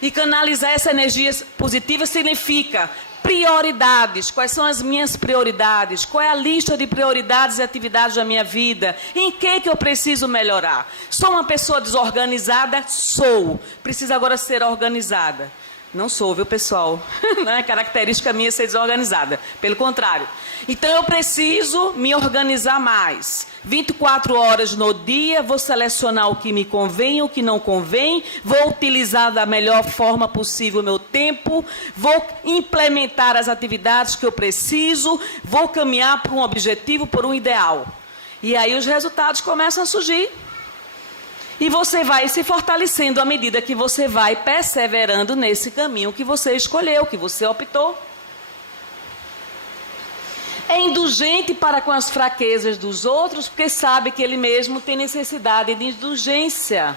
E canalizar essa energia positiva significa prioridades. Quais são as minhas prioridades? Qual é a lista de prioridades e atividades da minha vida? Em que eu preciso melhorar? Sou uma pessoa desorganizada? Sou. Preciso agora ser organizada. Não sou, viu, pessoal? Não é característica minha ser desorganizada. Pelo contrário. Então eu preciso me organizar mais. 24 horas no dia, vou selecionar o que me convém e o que não convém, vou utilizar da melhor forma possível o meu tempo, vou implementar as atividades que eu preciso, vou caminhar para um objetivo, por um ideal. E aí os resultados começam a surgir. E você vai se fortalecendo à medida que você vai perseverando nesse caminho que você escolheu, que você optou. É indulgente para com as fraquezas dos outros, porque sabe que ele mesmo tem necessidade de indulgência.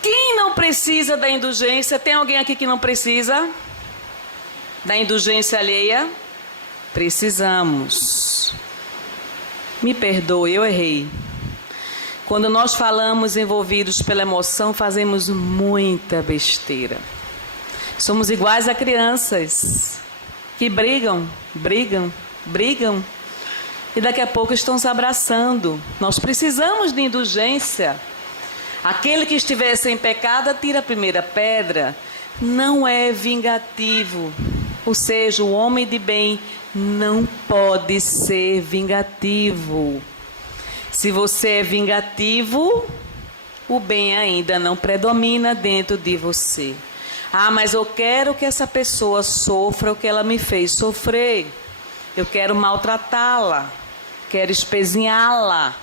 Quem não precisa da indulgência? Tem alguém aqui que não precisa da indulgência alheia? Precisamos. Me perdoe, eu errei. Quando nós falamos envolvidos pela emoção, fazemos muita besteira. Somos iguais a crianças que brigam, e daqui a pouco estão se abraçando. Nós precisamos de indulgência. Aquele que estiver sem pecado, atira a primeira pedra. Não é vingativo. Ou seja, o homem de bem não pode ser vingativo. Se você é vingativo, o bem ainda não predomina dentro de você. Ah, mas eu quero que essa pessoa sofra o que ela me fez sofrer. Eu quero maltratá-la, quero espezinhá-la.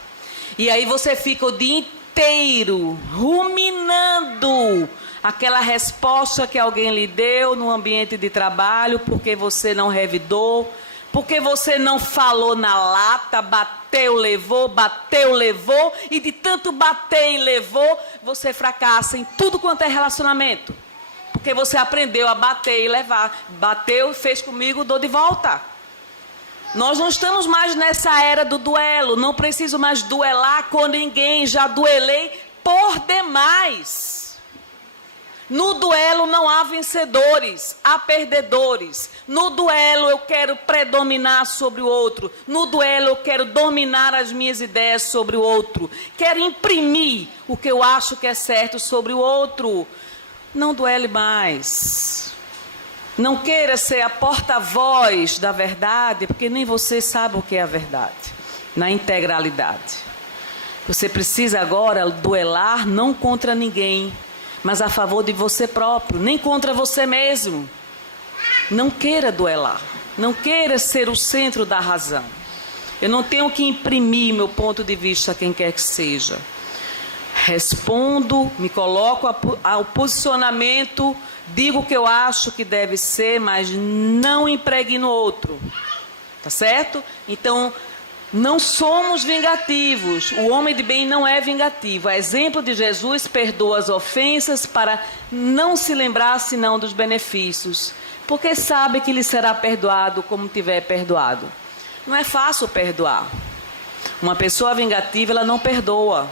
E aí você fica o dia inteiro ruminando aquela resposta que alguém lhe deu no ambiente de trabalho, porque você não revidou, porque você não falou na lata, bateu, levou, e de tanto bater e levou, você fracassa em tudo quanto é relacionamento. Porque você aprendeu a bater e levar. Bateu, fez comigo, dou de volta. Nós não estamos mais nessa era do duelo. Não preciso mais duelar com ninguém. Já duelei por demais. No duelo não há vencedores, há perdedores. No duelo eu quero predominar sobre o outro. No duelo eu quero dominar as minhas ideias sobre o outro. Quero imprimir o que eu acho que é certo sobre o outro. Não duele mais. Não queira ser a porta-voz da verdade, porque nem você sabe o que é a verdade, na integralidade. Você precisa agora duelar não contra ninguém, mas a favor de você próprio, nem contra você mesmo. Não queira duelar, não queira ser o centro da razão. Eu não tenho que imprimir meu ponto de vista a quem quer que seja. Respondo, me coloco ao posicionamento, digo o que eu acho que deve ser, mas não impregno no outro. Tá certo? Então, não somos vingativos. O homem de bem não é vingativo. A exemplo de Jesus, perdoa as ofensas para não se lembrar senão dos benefícios. Porque sabe que lhe será perdoado como tiver perdoado. Não é fácil perdoar. Uma pessoa vingativa, ela não perdoa.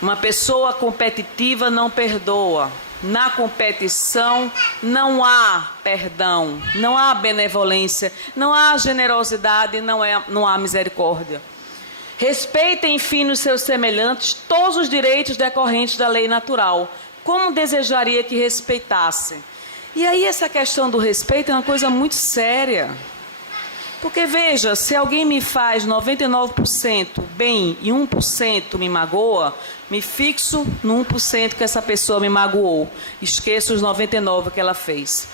Uma pessoa competitiva não perdoa. Na competição não há perdão, não há benevolência, não há generosidade, não há misericórdia. Respeitem, enfim, os seus semelhantes todos os direitos decorrentes da lei natural, como desejaria que respeitassem. E aí essa questão do respeito é uma coisa muito séria. Porque veja, se alguém me faz 99% bem e 1% me magoa, me fixo no 1% que essa pessoa me magoou. Esqueço os 99% que ela fez.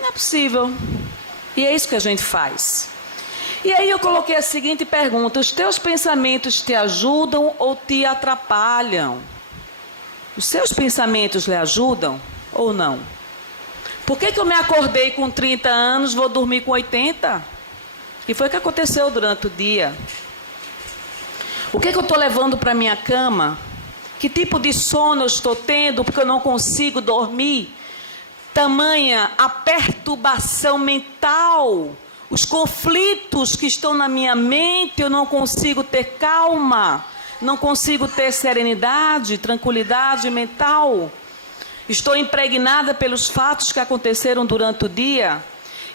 Não é possível. E é isso que a gente faz. E aí eu coloquei a seguinte pergunta: os teus pensamentos te ajudam ou te atrapalham? Os seus pensamentos lhe ajudam ou não? Por que eu me acordei com 30 anos, vou dormir com 80? E foi o que aconteceu durante o dia. O que eu estou levando para a minha cama? Que tipo de sono eu estou tendo porque eu não consigo dormir? Tamanha a perturbação mental, os conflitos que estão na minha mente, eu não consigo ter calma, não consigo ter serenidade, tranquilidade mental. Estou impregnada pelos fatos que aconteceram durante o dia.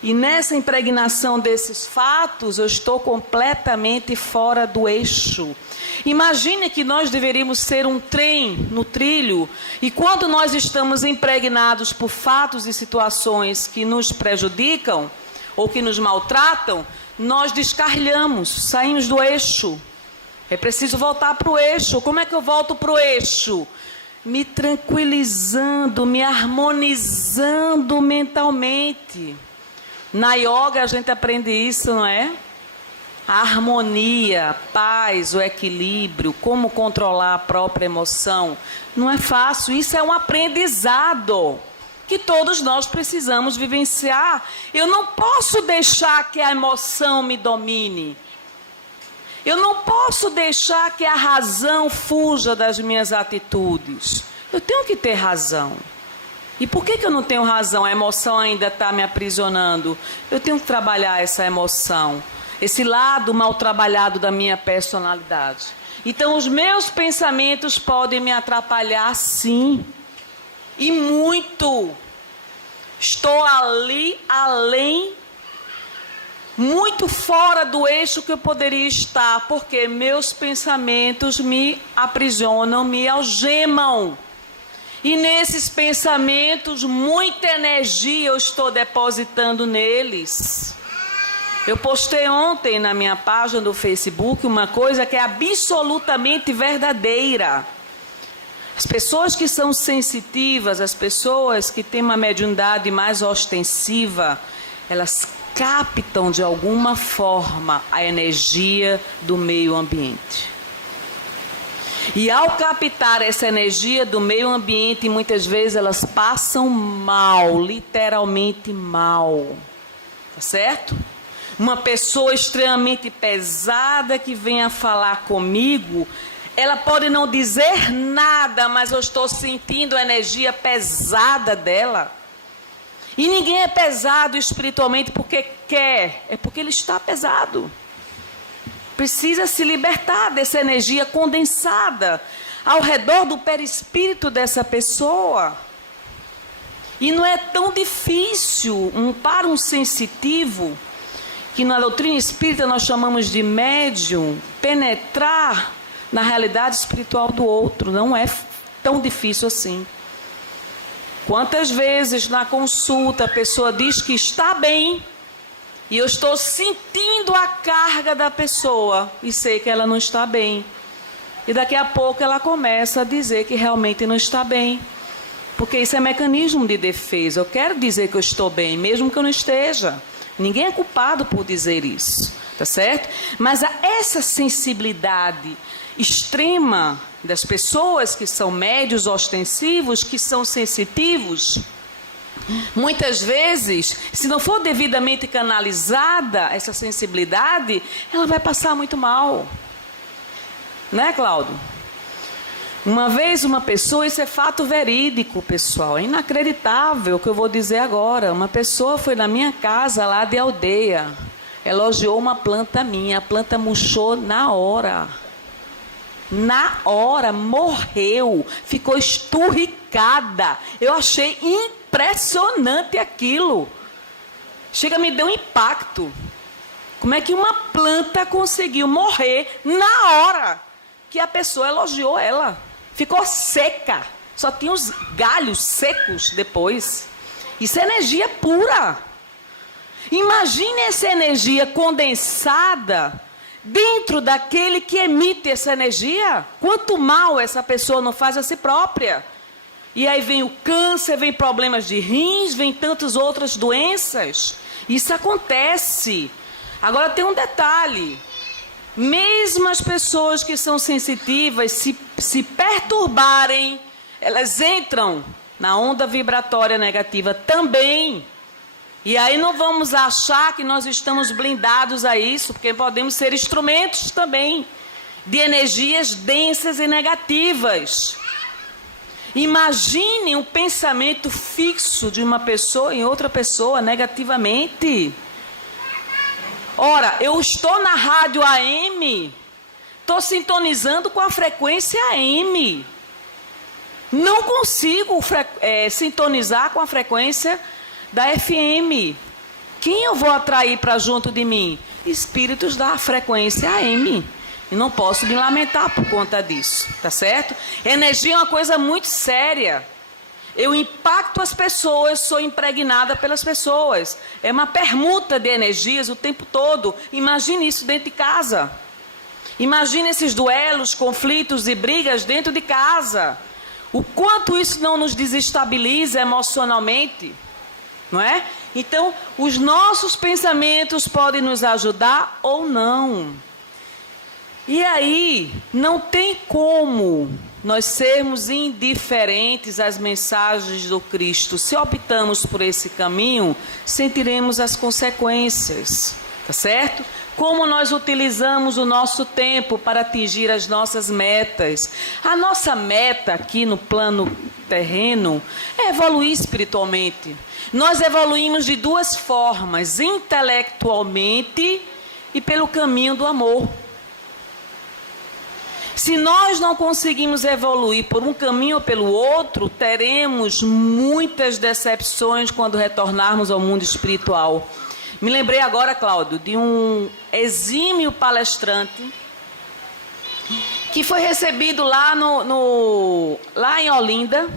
E nessa impregnação desses fatos, eu estou completamente fora do eixo. Imagine que nós deveríamos ser um trem no trilho, e quando nós estamos impregnados por fatos e situações que nos prejudicam, ou que nos maltratam, nós descarrilhamos, saímos do eixo. É preciso voltar para o eixo. Como é que eu volto para o eixo? Me tranquilizando, me harmonizando mentalmente. Na yoga a gente aprende isso, não é? A harmonia, a paz, o equilíbrio, como controlar a própria emoção. Não é fácil, isso é um aprendizado que todos nós precisamos vivenciar. Eu não posso deixar que a emoção me domine. Eu não posso deixar que a razão fuja das minhas atitudes. Eu tenho que ter razão. E por que eu não tenho razão? A emoção ainda está me aprisionando. Eu tenho que trabalhar essa emoção, esse lado mal trabalhado da minha personalidade. Então, os meus pensamentos podem me atrapalhar, sim. E muito. Estou ali, além, muito fora do eixo que eu poderia estar, porque meus pensamentos me aprisionam, me algemam. E nesses pensamentos, muita energia eu estou depositando neles. Eu postei ontem na minha página do Facebook uma coisa que é absolutamente verdadeira. As pessoas que são sensitivas, as pessoas que têm uma mediunidade mais ostensiva, elas captam de alguma forma a energia do meio ambiente. E ao captar essa energia do meio ambiente, muitas vezes elas passam mal, literalmente mal. Tá certo? Uma pessoa extremamente pesada que venha falar comigo, Ela pode não dizer nada, mas eu estou sentindo a energia pesada dela. E ninguém é pesado espiritualmente porque quer, é porque ele está pesado. Precisa se libertar dessa energia condensada ao redor do perispírito dessa pessoa. E não é tão difícil para um sensitivo, que na doutrina espírita nós chamamos de médium, penetrar na realidade espiritual do outro. Não é tão difícil assim. Quantas vezes na consulta a pessoa diz que está bem e eu estou sentindo a carga da pessoa e sei que ela não está bem. E daqui a pouco ela começa a dizer que realmente não está bem. Porque isso é mecanismo de defesa. Eu quero dizer que eu estou bem, mesmo que eu não esteja. Ninguém é culpado por dizer isso, tá certo? Mas essa sensibilidade extrema das pessoas que são médios ostensivos, que são sensitivos, muitas vezes, se não for devidamente canalizada essa sensibilidade, ela vai passar muito mal. Né, Cláudio? Uma vez uma pessoa, isso é fato verídico, pessoal, é inacreditável o que eu vou dizer agora. Uma pessoa foi na minha casa lá de aldeia, elogiou uma planta minha, a planta murchou na hora. Na hora, morreu, ficou esturricada. Eu achei impressionante aquilo. Chega, me deu um impacto. Como é que uma planta conseguiu morrer na hora que a pessoa elogiou ela? Ficou seca, só tinha os galhos secos depois. Isso é energia pura. Imagine essa energia condensada dentro daquele que emite essa energia. Quanto mal essa pessoa não faz a si própria. E aí vem o câncer, vem problemas de rins, vem tantas outras doenças. Isso acontece. Agora tem um detalhe. Mesmo as pessoas que são sensitivas, se perturbarem, elas entram na onda vibratória negativa também. E aí não vamos achar que nós estamos blindados a isso, porque podemos ser instrumentos também de energias densas e negativas. Imagine um pensamento fixo de uma pessoa em outra pessoa negativamente. Ora, eu estou na rádio AM, estou sintonizando com a frequência AM. Não consigo sintonizar com a frequência da FM. Quem eu vou atrair para junto de mim? Espíritos da frequência AM. E não posso me lamentar por conta disso, tá certo? Energia é uma coisa muito séria. Eu impacto as pessoas, sou impregnada pelas pessoas. É uma permuta de energias o tempo todo. Imagine isso dentro de casa. Imagine esses duelos, conflitos e brigas dentro de casa. O quanto isso não nos desestabiliza emocionalmente, não é? Então, os nossos pensamentos podem nos ajudar ou não. E aí, não tem como nós sermos indiferentes às mensagens do Cristo. Se optamos por esse caminho, sentiremos as consequências, tá certo? Como nós utilizamos o nosso tempo para atingir as nossas metas. A nossa meta aqui no plano terreno é evoluir espiritualmente. Nós evoluímos de duas formas, intelectualmente e pelo caminho do amor. Se nós não conseguimos evoluir por um caminho ou pelo outro, teremos muitas decepções quando retornarmos ao mundo espiritual. Me lembrei agora, Cláudio, de um exímio palestrante que foi recebido lá, lá em Olinda,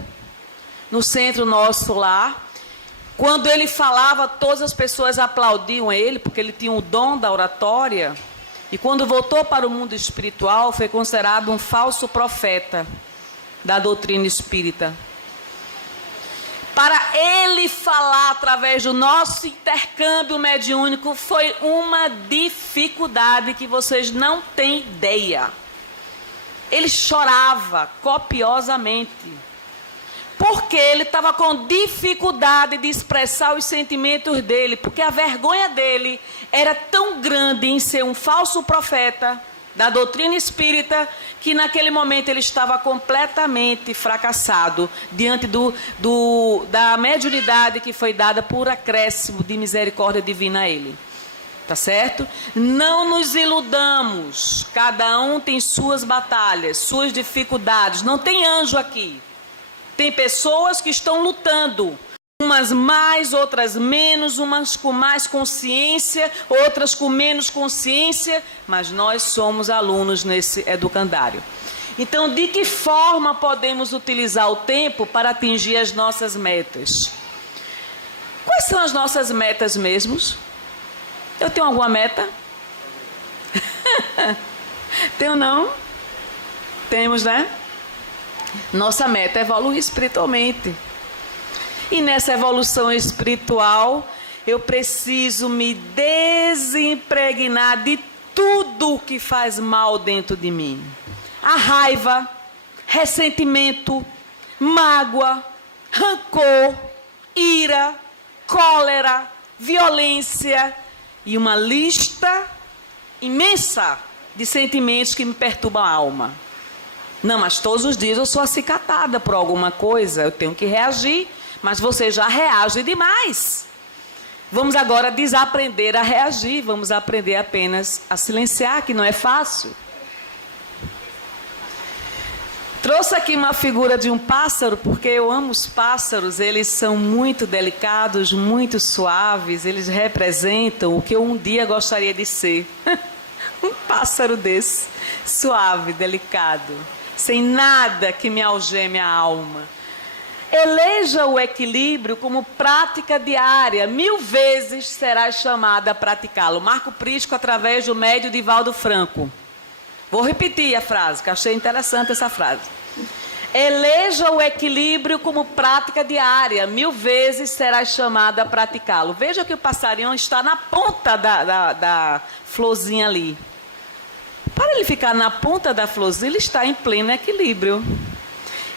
no centro nosso lá. Quando ele falava, todas as pessoas aplaudiam ele, porque ele tinha o dom da oratória. E quando voltou para o mundo espiritual, foi considerado um falso profeta da doutrina espírita. Para ele falar através do nosso intercâmbio mediúnico, foi uma dificuldade que vocês não têm ideia. Ele chorava copiosamente, porque ele estava com dificuldade de expressar os sentimentos dele, porque a vergonha dele era tão grande em ser um falso profeta, da doutrina espírita, que naquele momento ele estava completamente fracassado diante da mediunidade que foi dada por acréscimo de misericórdia divina a ele. Tá certo? Não nos iludamos. Cada um tem suas batalhas, suas dificuldades. Não tem anjo aqui. Tem pessoas que estão lutando. Umas mais, outras menos, umas com mais consciência, outras com menos consciência, mas nós somos alunos nesse educandário. Então, de que forma podemos utilizar o tempo para atingir as nossas metas? Quais são as nossas metas mesmos? Eu tenho alguma meta? Tenho não? Temos, né? Nossa meta é evoluir espiritualmente. E nessa evolução espiritual, eu preciso me desimpregnar de tudo que faz mal dentro de mim. A raiva, ressentimento, mágoa, rancor, ira, cólera, violência e uma lista imensa de sentimentos que me perturbam a alma. Não, mas todos os dias eu sou acicatada por alguma coisa, eu tenho que reagir. Mas você já reage demais. Vamos agora desaprender a reagir. Vamos aprender apenas a silenciar, que não é fácil. Trouxe aqui uma figura de um pássaro, porque eu amo os pássaros. Eles são muito delicados, muito suaves. Eles representam o que eu um dia gostaria de ser. Um pássaro desse, suave, delicado, sem nada que me algeme a alma. Eleja o equilíbrio como prática diária. 1000 vezes serás chamada a praticá-lo. Marco Prisco, através do médio Divaldo Franco. Vou repetir a frase, que achei interessante essa frase. Eleja o equilíbrio como prática diária. 1000 vezes serás chamada a praticá-lo. Veja que o passarinho está na ponta da florzinha ali. Para ele ficar na ponta da florzinha, ele está em pleno equilíbrio.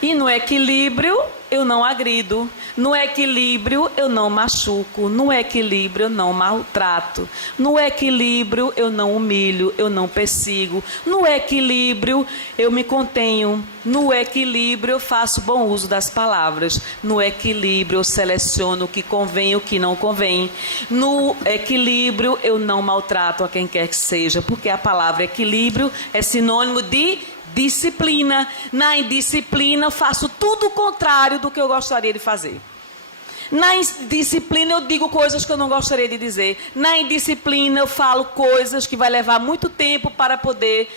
E no equilíbrio, eu não agrido. No equilíbrio, eu não machuco. No equilíbrio, eu não maltrato. No equilíbrio, eu não humilho, eu não persigo. No equilíbrio, eu me contenho. No equilíbrio, eu faço bom uso das palavras. No equilíbrio, eu seleciono o que convém e o que não convém. No equilíbrio, eu não maltrato a quem quer que seja, porque a palavra equilíbrio é sinônimo de disciplina. Na indisciplina eu faço tudo o contrário do que eu gostaria de fazer. Na indisciplina eu digo coisas que eu não gostaria de dizer. Na indisciplina eu falo coisas que vai levar muito tempo para poder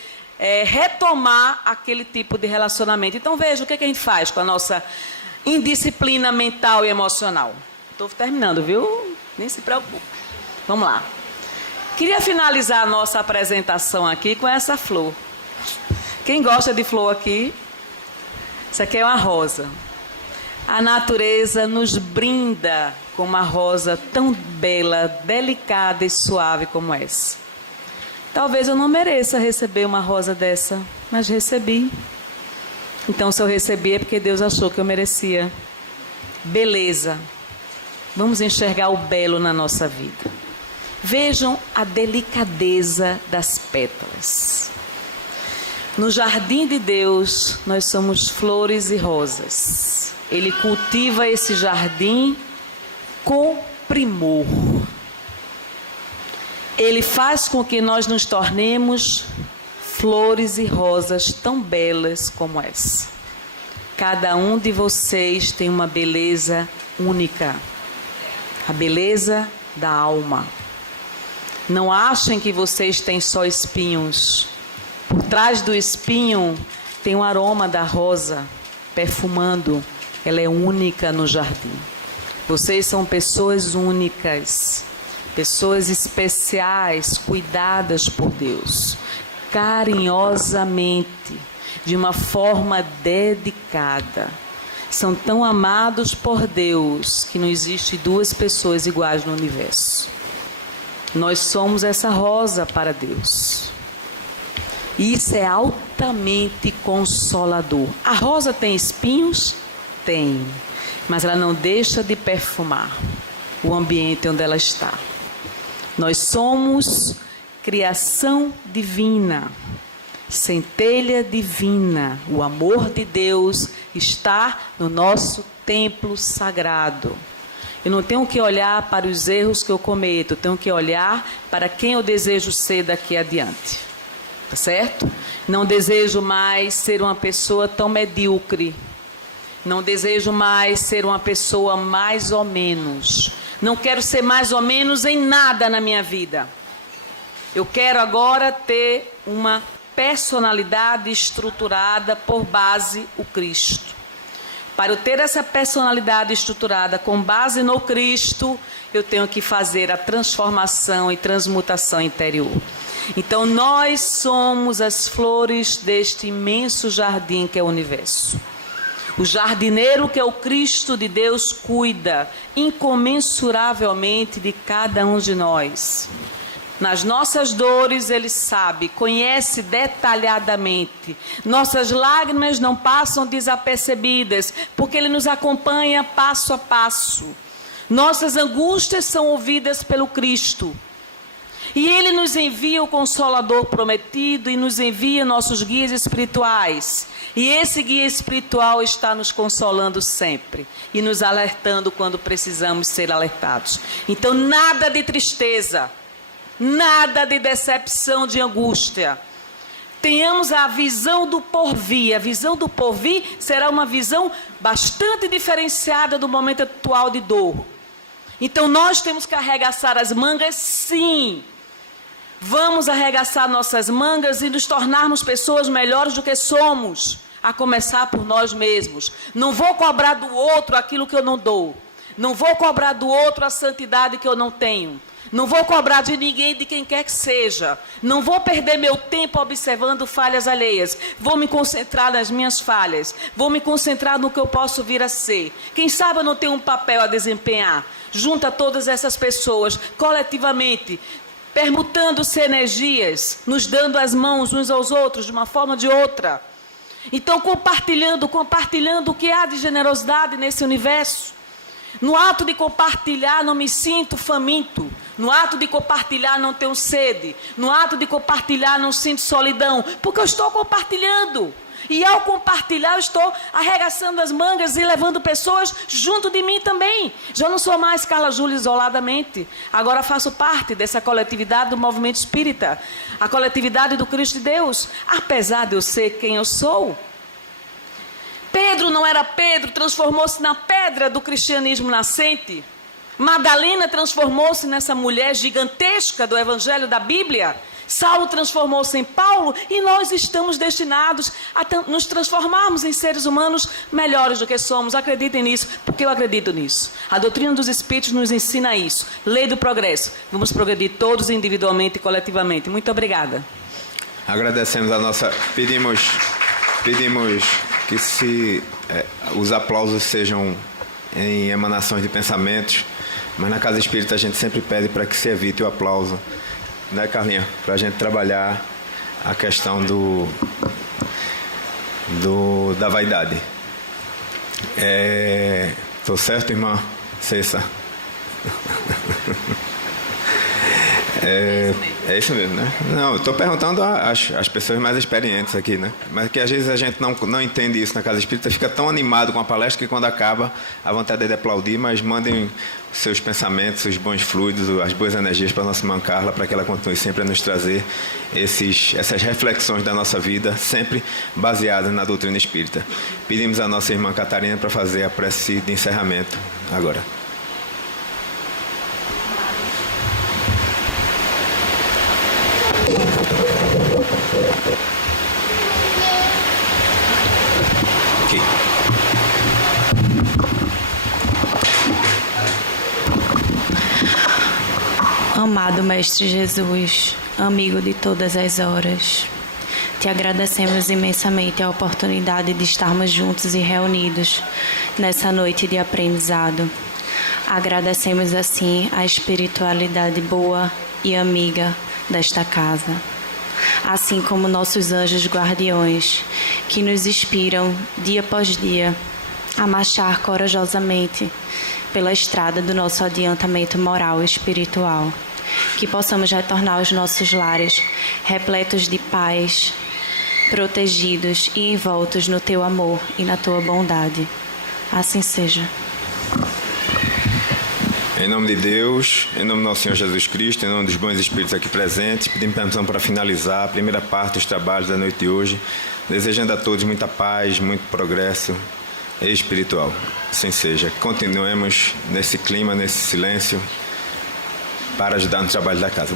retomar aquele tipo de relacionamento. Então veja o que a gente faz com a nossa indisciplina mental e emocional. Estou terminando, viu? Nem se preocupe. Vamos lá. Queria finalizar a nossa apresentação aqui com essa flor. Quem gosta de flor aqui? Isso aqui é uma rosa. A natureza nos brinda com uma rosa tão bela, delicada e suave como essa. Talvez eu não mereça receber uma rosa dessa, mas recebi. Então, se eu recebi é porque Deus achou que eu merecia. Beleza. Vamos enxergar o belo na nossa vida. Vejam a delicadeza das pétalas. No jardim de Deus, nós somos flores e rosas. Ele cultiva esse jardim com primor. Ele faz com que nós nos tornemos flores e rosas tão belas como essa. Cada um de vocês tem uma beleza única. A beleza da alma. Não achem que vocês têm só espinhos. Por trás do espinho tem o aroma da rosa perfumando. Ela é única no jardim. Vocês são pessoas únicas, pessoas especiais, cuidadas por Deus, carinhosamente, de uma forma dedicada. São tão amados por Deus que não existe duas pessoas iguais no universo. Nós somos essa rosa para Deus. E isso é altamente consolador. A rosa tem espinhos? Tem. Mas ela não deixa de perfumar o ambiente onde ela está. Nós somos criação divina. centelha divina, o amor de Deus está no nosso templo sagrado. Eu não tenho que olhar para os erros que eu cometo, eu tenho que olhar para quem eu desejo ser daqui adiante. Tá certo? Não desejo mais ser uma pessoa tão medíocre. Não desejo mais ser uma pessoa mais ou menos. Não quero ser mais ou menos em nada na minha vida. Eu quero agora ter uma personalidade estruturada por base o Cristo. Para eu ter essa personalidade estruturada com base no Cristo, eu tenho que fazer a transformação e transmutação interior. Então nós somos as flores deste imenso jardim que é o universo. O jardineiro que é o Cristo de Deus cuida incomensuravelmente de cada um de nós. Nas nossas dores Ele sabe, conhece detalhadamente. Nossas lágrimas não passam desapercebidas, porque Ele nos acompanha passo a passo. Nossas angústias são ouvidas pelo Cristo. E Ele nos envia o Consolador prometido e nos envia nossos guias espirituais. E esse guia espiritual está nos consolando sempre e nos alertando quando precisamos ser alertados. Então, nada de tristeza, nada de decepção, de angústia. Tenhamos a visão do porvir. A visão do porvir será uma visão bastante diferenciada do momento atual de dor. Então, nós temos que arregaçar as mangas, sim. Vamos arregaçar nossas mangas e nos tornarmos pessoas melhores do que somos, a começar por nós mesmos. Não vou cobrar do outro aquilo que eu não dou. Não vou cobrar do outro a santidade que eu não tenho. Não vou cobrar de ninguém, de quem quer que seja. Não vou perder meu tempo observando falhas alheias. Vou me concentrar nas minhas falhas. Vou me concentrar no que eu posso vir a ser. Quem sabe eu não tenho um papel a desempenhar. Junta todas essas pessoas coletivamente, permutando-se energias, nos dando as mãos uns aos outros de uma forma ou de outra. Então, compartilhando o que há de generosidade nesse universo. No ato de compartilhar, não me sinto faminto. No ato de compartilhar, não tenho sede. No ato de compartilhar, não sinto solidão. Porque eu estou compartilhando. E ao compartilhar, eu estou arregaçando as mangas e levando pessoas junto de mim também. Já não sou mais Carla Júlia isoladamente. Agora faço parte dessa coletividade do movimento espírita. A coletividade do Cristo de Deus. Apesar de eu ser quem eu sou. Pedro não era Pedro, transformou-se na pedra do cristianismo nascente. Madalena transformou-se nessa mulher gigantesca do evangelho da Bíblia. Saulo transformou-se em Paulo e nós estamos destinados a nos transformarmos em seres humanos melhores do que somos. Acreditem nisso, porque eu acredito nisso. A doutrina dos Espíritos nos ensina isso. Lei do progresso. Vamos progredir todos individualmente e coletivamente. Muito obrigada. Agradecemos a nossa... Pedimos que os aplausos sejam em emanações de pensamentos, mas na Casa Espírita a gente sempre pede para que se evite o aplauso, né, Carlinha? Para a gente trabalhar a questão da vaidade. Estou certo, irmã Cessa? É isso mesmo, né? Não, estou perguntando às pessoas mais experientes aqui, né? Mas que às vezes a gente não entende isso na Casa Espírita, fica tão animado com a palestra que quando acaba a vontade é de aplaudir, mas mandem os seus pensamentos, os bons fluidos, as boas energias para a nossa irmã Carla, para que ela continue sempre a nos trazer essas reflexões da nossa vida, sempre baseadas na doutrina espírita. Pedimos à nossa irmã Catarina para fazer a prece de encerramento agora. Amado Mestre Jesus, amigo de todas as horas, te agradecemos imensamente a oportunidade de estarmos juntos e reunidos nessa noite de aprendizado. Agradecemos assim a espiritualidade boa e amiga desta casa, assim como nossos anjos guardiões, que nos inspiram dia após dia a marchar corajosamente pela estrada do nosso adiantamento moral e espiritual. Que possamos retornar aos nossos lares repletos de paz, protegidos e envoltos no Teu amor e na Tua bondade. Assim seja. Em nome de Deus, em nome do nosso Senhor Jesus Cristo, em nome dos bons espíritos aqui presentes, pedimos permissão para finalizar a primeira parte dos trabalhos da noite de hoje, desejando a todos muita paz, muito progresso espiritual. Assim seja. Continuemos nesse clima, nesse silêncio, para ajudar no trabalho da casa.